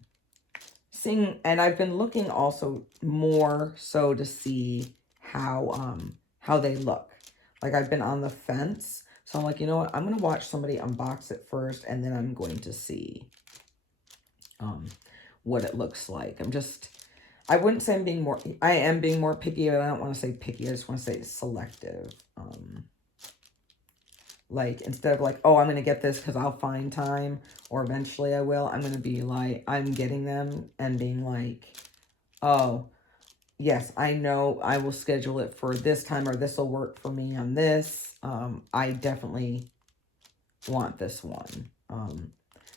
seeing, and I've been looking also more so to see how they look. Like I've been on the fence. So I'm like, you know what? I'm going to watch somebody unbox it first, and then I'm going to see what it looks like. I wouldn't say I am being more picky, but I don't want to say picky. I just want to say selective. Like, instead of like, oh, I'm going to get this because I'll find time, or eventually I will, I'm going to be like, I'm getting them and being like, oh, yes, I know I will schedule it for this time, or this will work for me on this. I definitely want this one.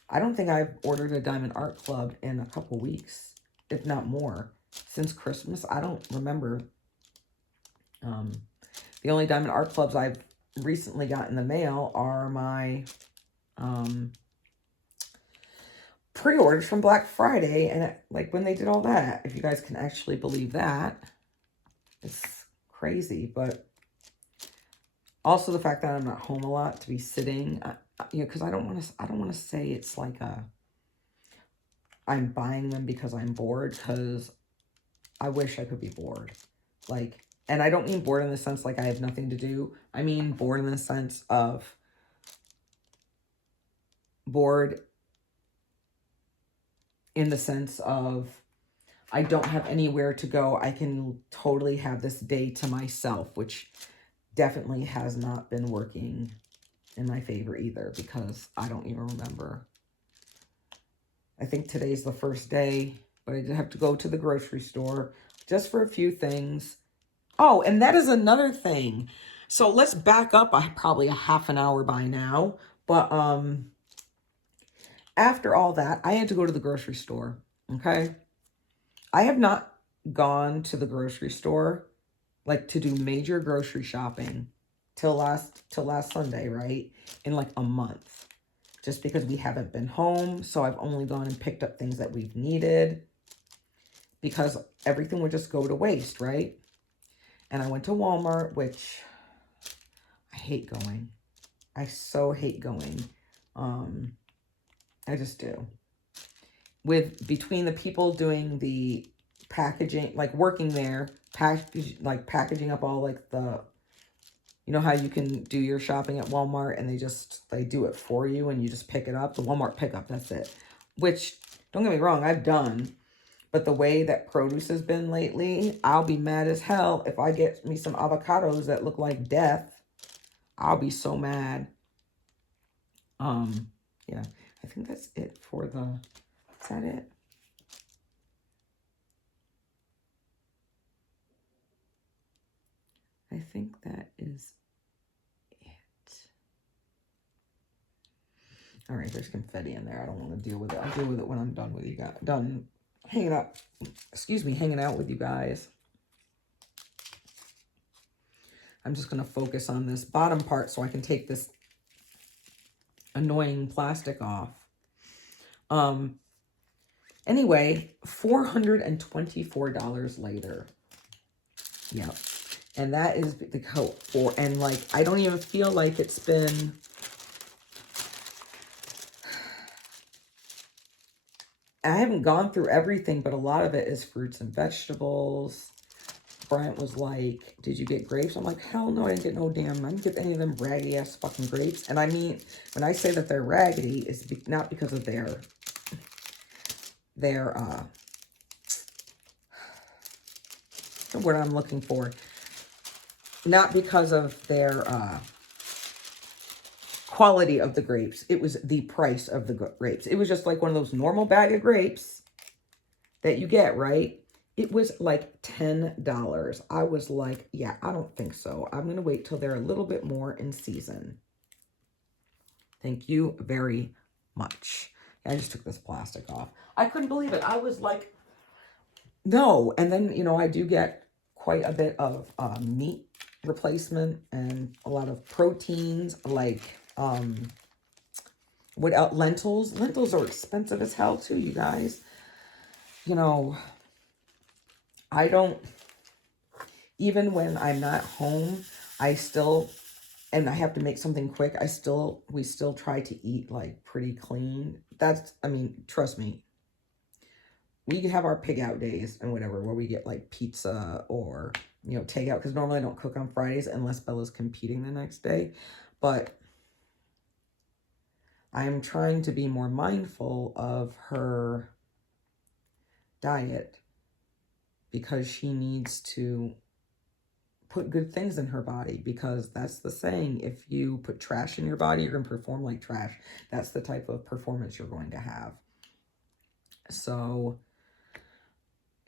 I don't think I've ordered a Diamond Art Club in a couple weeks, if not more, since Christmas. I don't remember. The only Diamond Art Clubs I've recently got in the mail are my pre-orders from Black Friday, and like when they did all that, if you guys can actually believe that, it's crazy. But also the fact that I'm not home a lot to be sitting, you know, because I don't want to say it's like I'm buying them because I'm bored, because I wish I could be bored. Like, and I don't mean bored in the sense like I have nothing to do. I mean bored in the sense of I don't have anywhere to go. I can totally have this day to myself, which definitely has not been working in my favor either, because I don't even remember. I think today's the first day, but I did have to go to the grocery store just for a few things. Oh, and that is another thing. So let's back up probably a half an hour by now. But after all that, I had to go to the grocery store. Okay. I have not gone to the grocery store, like to do major grocery shopping till last Sunday, right? In like a month. Just because we haven't been home. So I've only gone and picked up things that we've needed, because everything would just go to waste, right? And I went to Walmart, which I hate going. I so hate going. I just do. Between the people doing the packaging, like working there, packaging up all like the, you know how you can do your shopping at Walmart and they do it for you and you just pick it up. The Walmart pickup, that's it. Which, don't get me wrong, I've done. But the way that produce has been lately, I'll be mad as hell if I get me some avocados that look like death. I'll be so mad. Yeah, I think that's it for is that it? I think that is it. All right, there's confetti in there. I don't want to deal with it. I'll deal with it when I'm done with you guys. Done hanging out. Excuse me, hanging out with you guys. I'm just going to focus on this bottom part so I can take this annoying plastic off. Anyway, $424 later. Yep. And that is the coat for, and like, I don't even feel like it's been, I haven't gone through everything, but a lot of it is fruits and vegetables. Bryant was like, did you get grapes? I'm like, hell no, I didn't get no damn, I didn't get any of them raggedy ass fucking grapes. And I mean, when I say that they're raggedy, it's not because of their the word I'm looking for, not because of their quality of the grapes. It was the price of the grapes. It was just like one of those normal bag of grapes that you get, right? It was like $10. I was like, yeah, I don't think so. I'm going to wait till they're a little bit more in season. Thank you very much. I just took this plastic off. I couldn't believe it. I was like, no. And then, you know, I do get quite a bit of meat replacement and a lot of proteins, like, what else? Lentils. Lentils are expensive as hell too, you guys. You know, I don't, even when I'm not home, I still, and I have to make something quick, we still try to eat like pretty clean. That's, I mean, trust me, we have our pig out days and whatever, where we get like pizza or, you know, takeout, because normally I don't cook on Fridays unless Bella's competing the next day. But I'm trying to be more mindful of her diet because she needs to put good things in her body, because that's the saying, if you put trash in your body, you're going to perform like trash. That's the type of performance you're going to have. So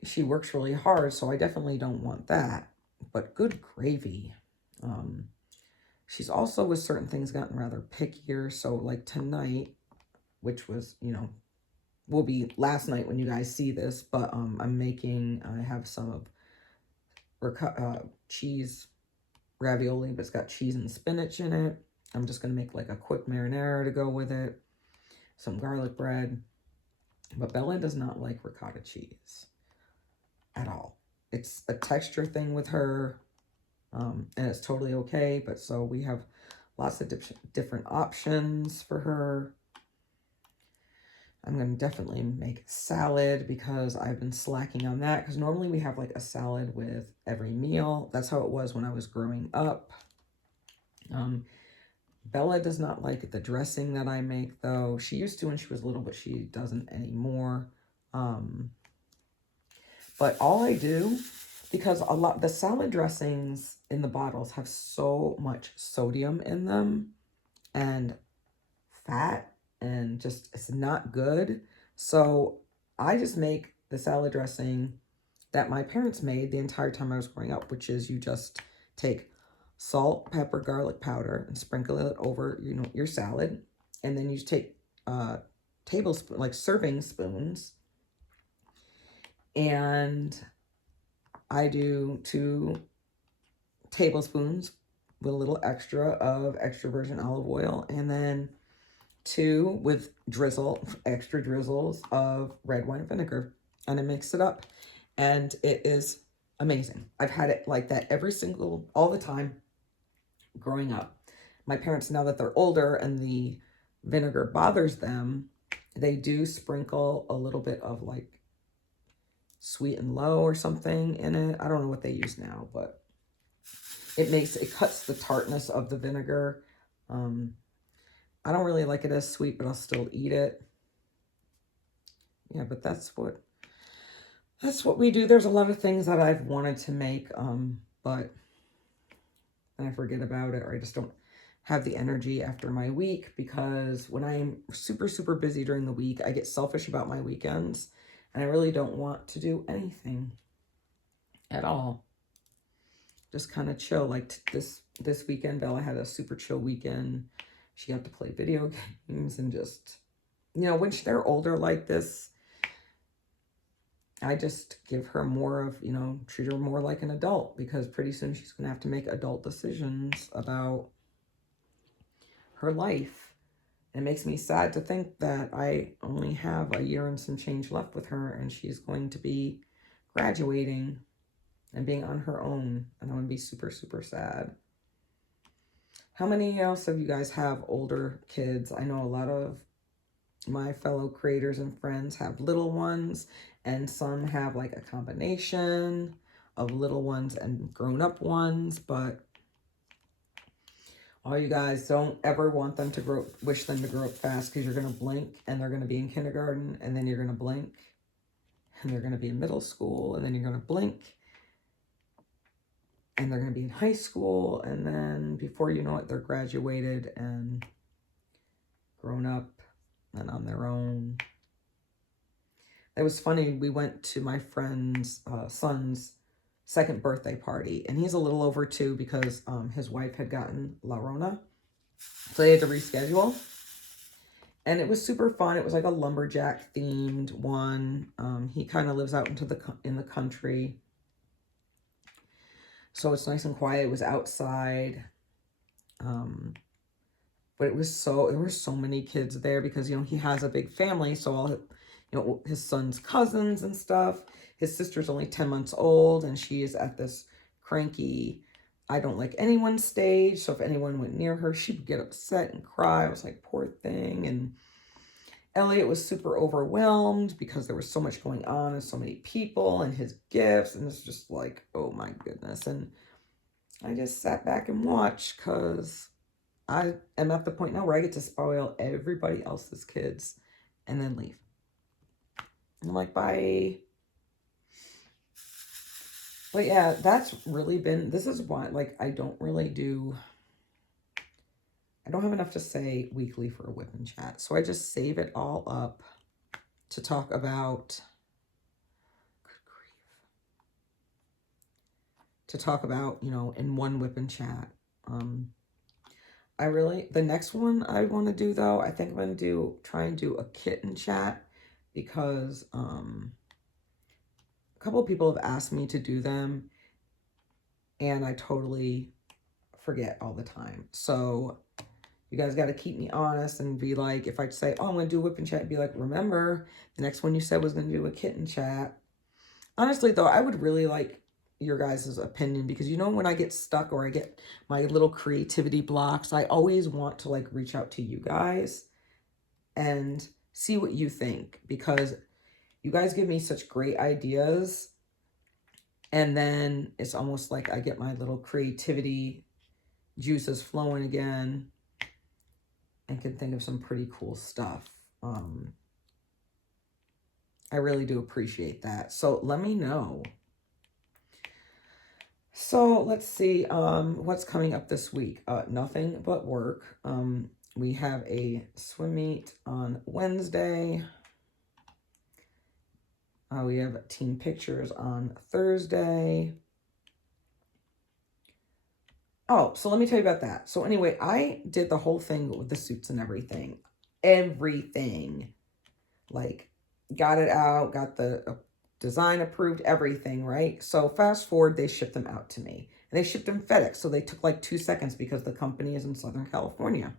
she works really hard, so I definitely don't want that. But good gravy. She's also with certain things gotten rather pickier. So like tonight, which was, you know, will be last night when you guys see this, but I have some of cheese ravioli, but it's got cheese and spinach in it. I'm just going to make like a quick marinara to go with it. Some garlic bread. But Bella does not like ricotta cheese at all. It's a texture thing with her, and it's totally okay. But so we have lots of different options for her. I'm going to definitely make salad because I've been slacking on that. Because normally we have like a salad with every meal. That's how it was when I was growing up. Bella does not like the dressing that I make, though. She used to when she was little, but she doesn't anymore. But all I do, because the salad dressings in the bottles have so much sodium in them and fat, and just, it's not good. So I just make the salad dressing that my parents made the entire time I was growing up, which is you just take salt, pepper, garlic powder, and sprinkle it over, you know, your salad. And then you take tablespoon, like serving spoons. And I do 2 tablespoons with a little extra of extra virgin olive oil, and then 2 with extra drizzles of red wine vinegar, and I mix it up, and it is amazing. I've had it like that all the time growing up. My parents, now that they're older and the vinegar bothers them, they do sprinkle a little bit of like Sweet and Low or something in it. I don't know what they use now, but it cuts the tartness of the vinegar. I don't really like it as sweet, but I'll still eat it. Yeah, but that's what we do. There's a lot of things that I've wanted to make, but I forget about it, or I just don't have the energy after my week, because when I'm super, super busy during the week, I get selfish about my weekends, and I really don't want to do anything at all. just kind of chill. Like this weekend, Bella had a super chill weekend. She got to play video games and just, when they're older like this, I just give her more of, treat her more like an adult, because pretty soon she's going to have to make adult decisions about her life. It makes me sad to think that I only have a year and some change left with her, and she's going to be graduating and being on her own, and I'm going to be super, super sad. How many else of you guys have older kids? I know a lot of my fellow creators and friends have little ones, and some have like a combination of little ones and grown-up ones, but all you guys, don't ever want them to wish them to grow up fast, because you're going to blink and they're going to be in kindergarten, and then you're going to blink and they're going to be in middle school, and then you're going to blink and they're going to be in high school, and then before you know it, they're graduated and grown up and on their own. It was funny, we went to my friend's son's second birthday party, and he's a little over 2 because his wife had gotten La Rona, so they had to reschedule, and it was super fun. It was like a lumberjack themed one. He kind of lives out in the country, so it's nice and quiet. It was outside, but there were so many kids there, because he has a big family, so all his son's cousins and stuff. His sister's only 10 months old, and she is at this cranky, I don't like anyone stage. So if anyone went near her, she would get upset and cry. I was like, poor thing. And Elliot was super overwhelmed because there was so much going on and so many people and his gifts. And it's just like, oh my goodness. And I just sat back and watched, because I am at the point now where I get to spoil everybody else's kids and then leave. I'm like, bye. But yeah, that's really been, this is why, like, I don't have enough to say weekly for a whip and chat. So I just save it all up to talk about, good grief, to talk about, in one whip and chat. The next one I want to do, though, I think I'm going to try and do a kitten chat, because a couple of people have asked me to do them, and I totally forget all the time. So you guys got to keep me honest and be like, if I say, oh, I'm going to do a whip and chat, be like, remember, the next one you said was going to do a kitten chat. Honestly, though, I would really like your guys' opinion, because when I get stuck or I get my little creativity blocks, I always want to like reach out to you guys and see what you think, because you guys give me such great ideas, and then it's almost like I get my little creativity juices flowing again and can think of some pretty cool stuff. I really do appreciate that. So let me know. So let's see what's coming up this week. Nothing but work. We have a swim meet on Wednesday. We have team pictures on Thursday. Oh, so let me tell you about that. So anyway, I did the whole thing with the suits and everything. Everything. Like, got it out, got the design approved, everything, right? So fast forward, they shipped them out to me. And they shipped them FedEx, so they took like 2 seconds because the company is in Southern California.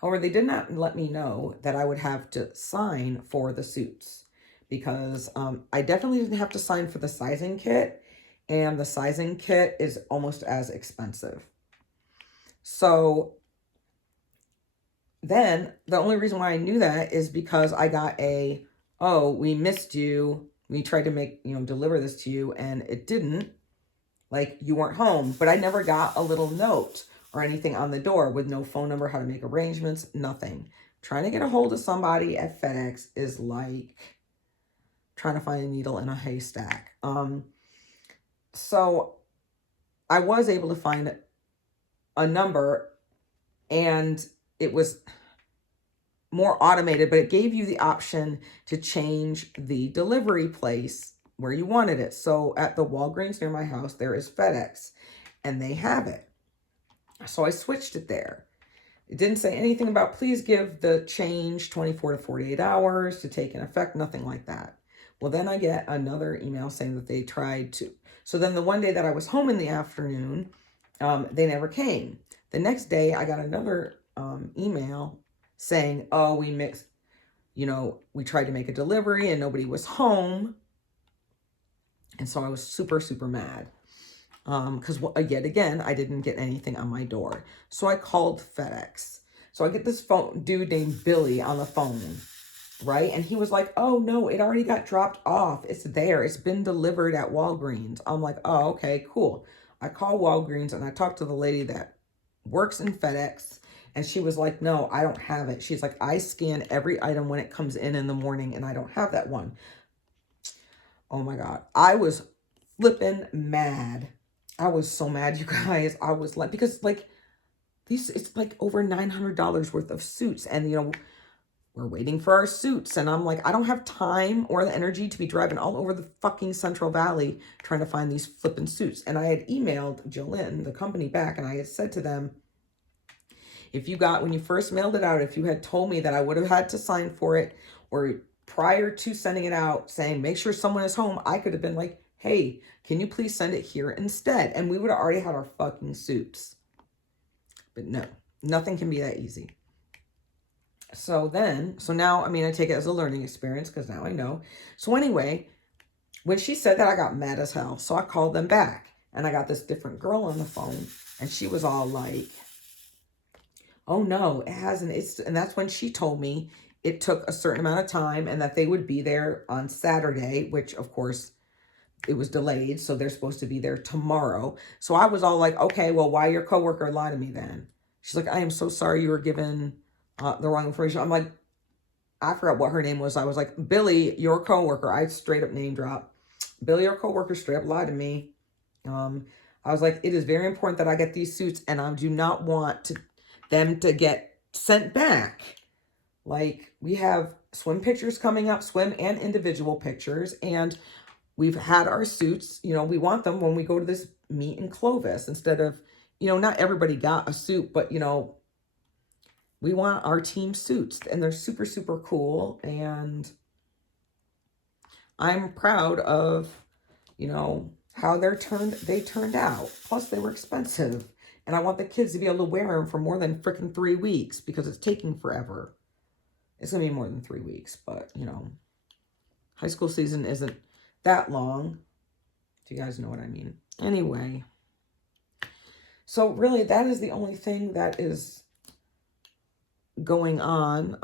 However, they did not let me know that I would have to sign for the suits, because I definitely didn't have to sign for the sizing kit, and the sizing kit is almost as expensive. So then the only reason why I knew that is because I got oh, we missed you. We tried to deliver this to you, and it didn't. Like, you weren't home. But I never got a little note or anything on the door with no phone number, how to make arrangements, nothing. Trying to get a hold of somebody at FedEx is like trying to find a needle in a haystack. So I was able to find a number, and it was more automated, but it gave you the option to change the delivery place where you wanted it. So at the Walgreens near my house, there is FedEx, and they have it. So I switched it there. It didn't say anything about please give the change 24 to 48 hours to take in effect, nothing like that. Well, then I get another email saying that they tried to. So then the one day that I was home in the afternoon, they never came. The next day, I got another email saying, oh, we mixed, we tried to make a delivery and nobody was home. And so I was super, super mad. Because yet again, I didn't get anything on my door. So I called FedEx. So I get this dude named Billy on the phone, right? And he was like, oh no, it already got dropped off. It's there. It's been delivered at Walgreens. I'm like, oh, okay, cool. I call Walgreens and I talked to the lady that works in FedEx. And she was like, no, I don't have it. She's like, I scan every item when it comes in the morning and I don't have that one. Oh my God. I was flipping mad. I was so mad, you guys. I was like, because like it's like over $900 worth of suits. And, we're waiting for our suits. And I'm like, I don't have time or the energy to be driving all over the fucking Central Valley trying to find these flipping suits. And I had emailed Jolynn, the company, back, and I had said to them, when you first mailed it out, if you had told me that I would have had to sign for it, or prior to sending it out saying, make sure someone is home, I could have been like, hey, can you please send it here instead? And we would have already had our fucking suits. But no, nothing can be that easy. So now, I take it as a learning experience because now I know. So anyway, when she said that, I got mad as hell. So I called them back and I got this different girl on the phone and she was all like, oh no, it hasn't. And that's when she told me it took a certain amount of time and that they would be there on Saturday, which of course it was delayed. So they're supposed to be there tomorrow. So I was all like, okay, well, why your coworker lied to me then? She's like, I am so sorry you were given the wrong information. I'm like, I forgot what her name was. I was like, Billy, your coworker. I straight up name drop. Billy, your coworker, straight up lied to me. I was like, it is very important that I get these suits and I do not want them to get sent back. Like, we have swim pictures coming up, swim and individual pictures, and we've had our suits, we want them when we go to this meet in Clovis instead of, not everybody got a suit, but, we want our team suits and they're super, super cool. And I'm proud of, how they turned out. Plus they were expensive and I want the kids to be able to wear them for more than freaking 3 weeks because it's taking forever. It's going to be more than 3 weeks, but high school season isn't that long. Do you guys know what I mean? Anyway, so really that is the only thing that is going on.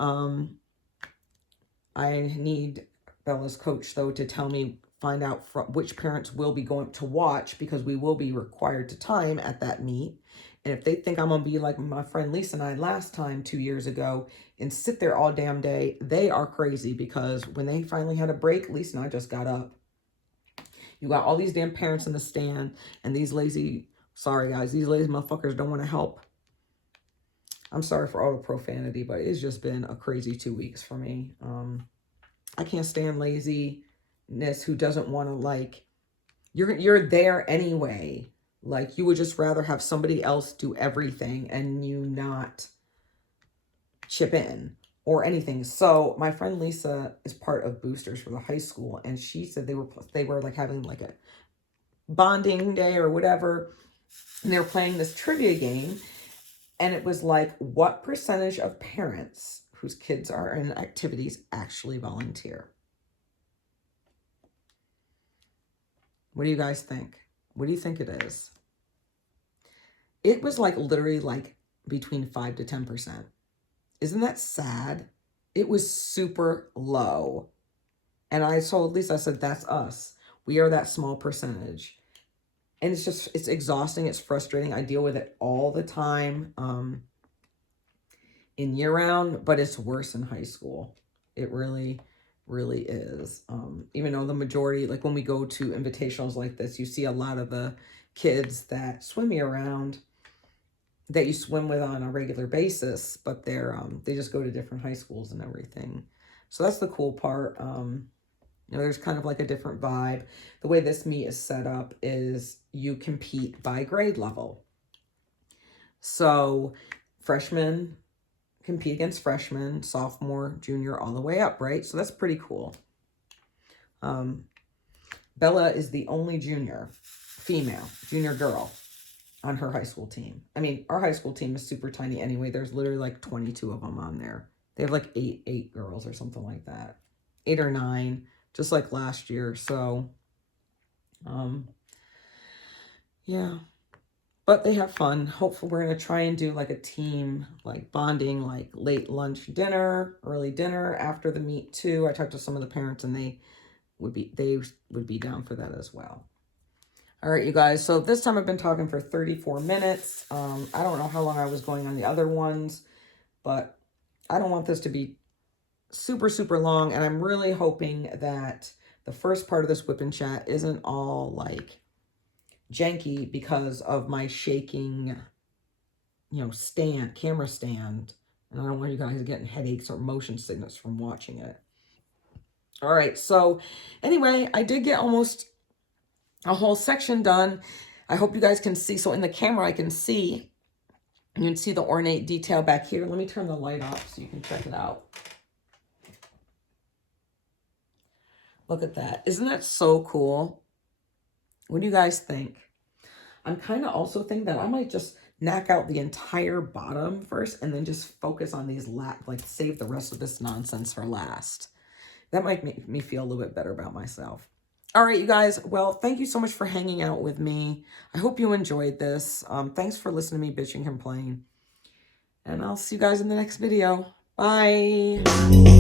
I need Bella's coach though to tell me, find out which parents will be going to watch because we will be required to time at that meet. And if they think I'm gonna be like my friend Lisa and I last time 2 years ago and sit there all damn day, they are crazy because when they finally had a break, Lisa and I just got up. You got all these damn parents in the stand and these lazy, sorry guys, these lazy motherfuckers don't want to help. I'm sorry for all the profanity, but it's just been a crazy 2 weeks for me. I can't stand laziness who doesn't want to you're there anyway. Like you would just rather have somebody else do everything and you not chip in or anything. So my friend Lisa is part of Boosters for the high school. And she said they were like having like a bonding day or whatever. And they were playing this trivia game. And it was like, what percentage of parents whose kids are in activities actually volunteer? What do you guys think? What do you think it is? It was like literally like between 5 to 10%. Isn't that sad? It was super low. And I told Lisa, I said, that's us. We are that small percentage. And it's exhausting. It's frustrating. I deal with it all the time in year round, but it's worse in high school. It really, really is. Even though the majority, like when we go to invitationals like this, you see a lot of the kids that swim year round that you swim with on a regular basis, but they just go to different high schools and everything. So that's the cool part. You know, there's kind of like a different vibe. The way this meet is set up is you compete by grade level. So freshmen compete against freshmen, sophomore, junior, all the way up, right? So that's pretty cool. Bella is the only junior girl on her high school team. I mean, our high school team is super tiny anyway. There's literally like 22 of them on there. They have like eight girls or something like that. 8 or 9, just like last year. So, yeah. But they have fun. Hopefully we're going to try and do like a team, like bonding, like late lunch dinner, early dinner after the meet too. I talked to some of the parents and they would be down for that as well. All right, you guys. So this time I've been talking for 34 minutes. I don't know how long I was going on the other ones, but I don't want this to be super, super long. And I'm really hoping that the first part of this whip and chat isn't all like janky because of my shaking, you know, camera stand. And I don't want you guys getting headaches or motion sickness from watching it. All right. So anyway, I did get almost a whole section done. I hope you guys can see. So in the camera, I can see, you can see the ornate detail back here. Let me turn the light off so you can check it out. Look at that. Isn't that so cool? What do you guys think? I'm kind of also thinking that I might just knock out the entire bottom first and then just focus on these like save the rest of this nonsense for last. That might make me feel a little bit better about myself. All right, you guys. Well, thank you so much for hanging out with me. I hope you enjoyed this. Thanks for listening to me bitch and complain. And I'll see you guys in the next video. Bye.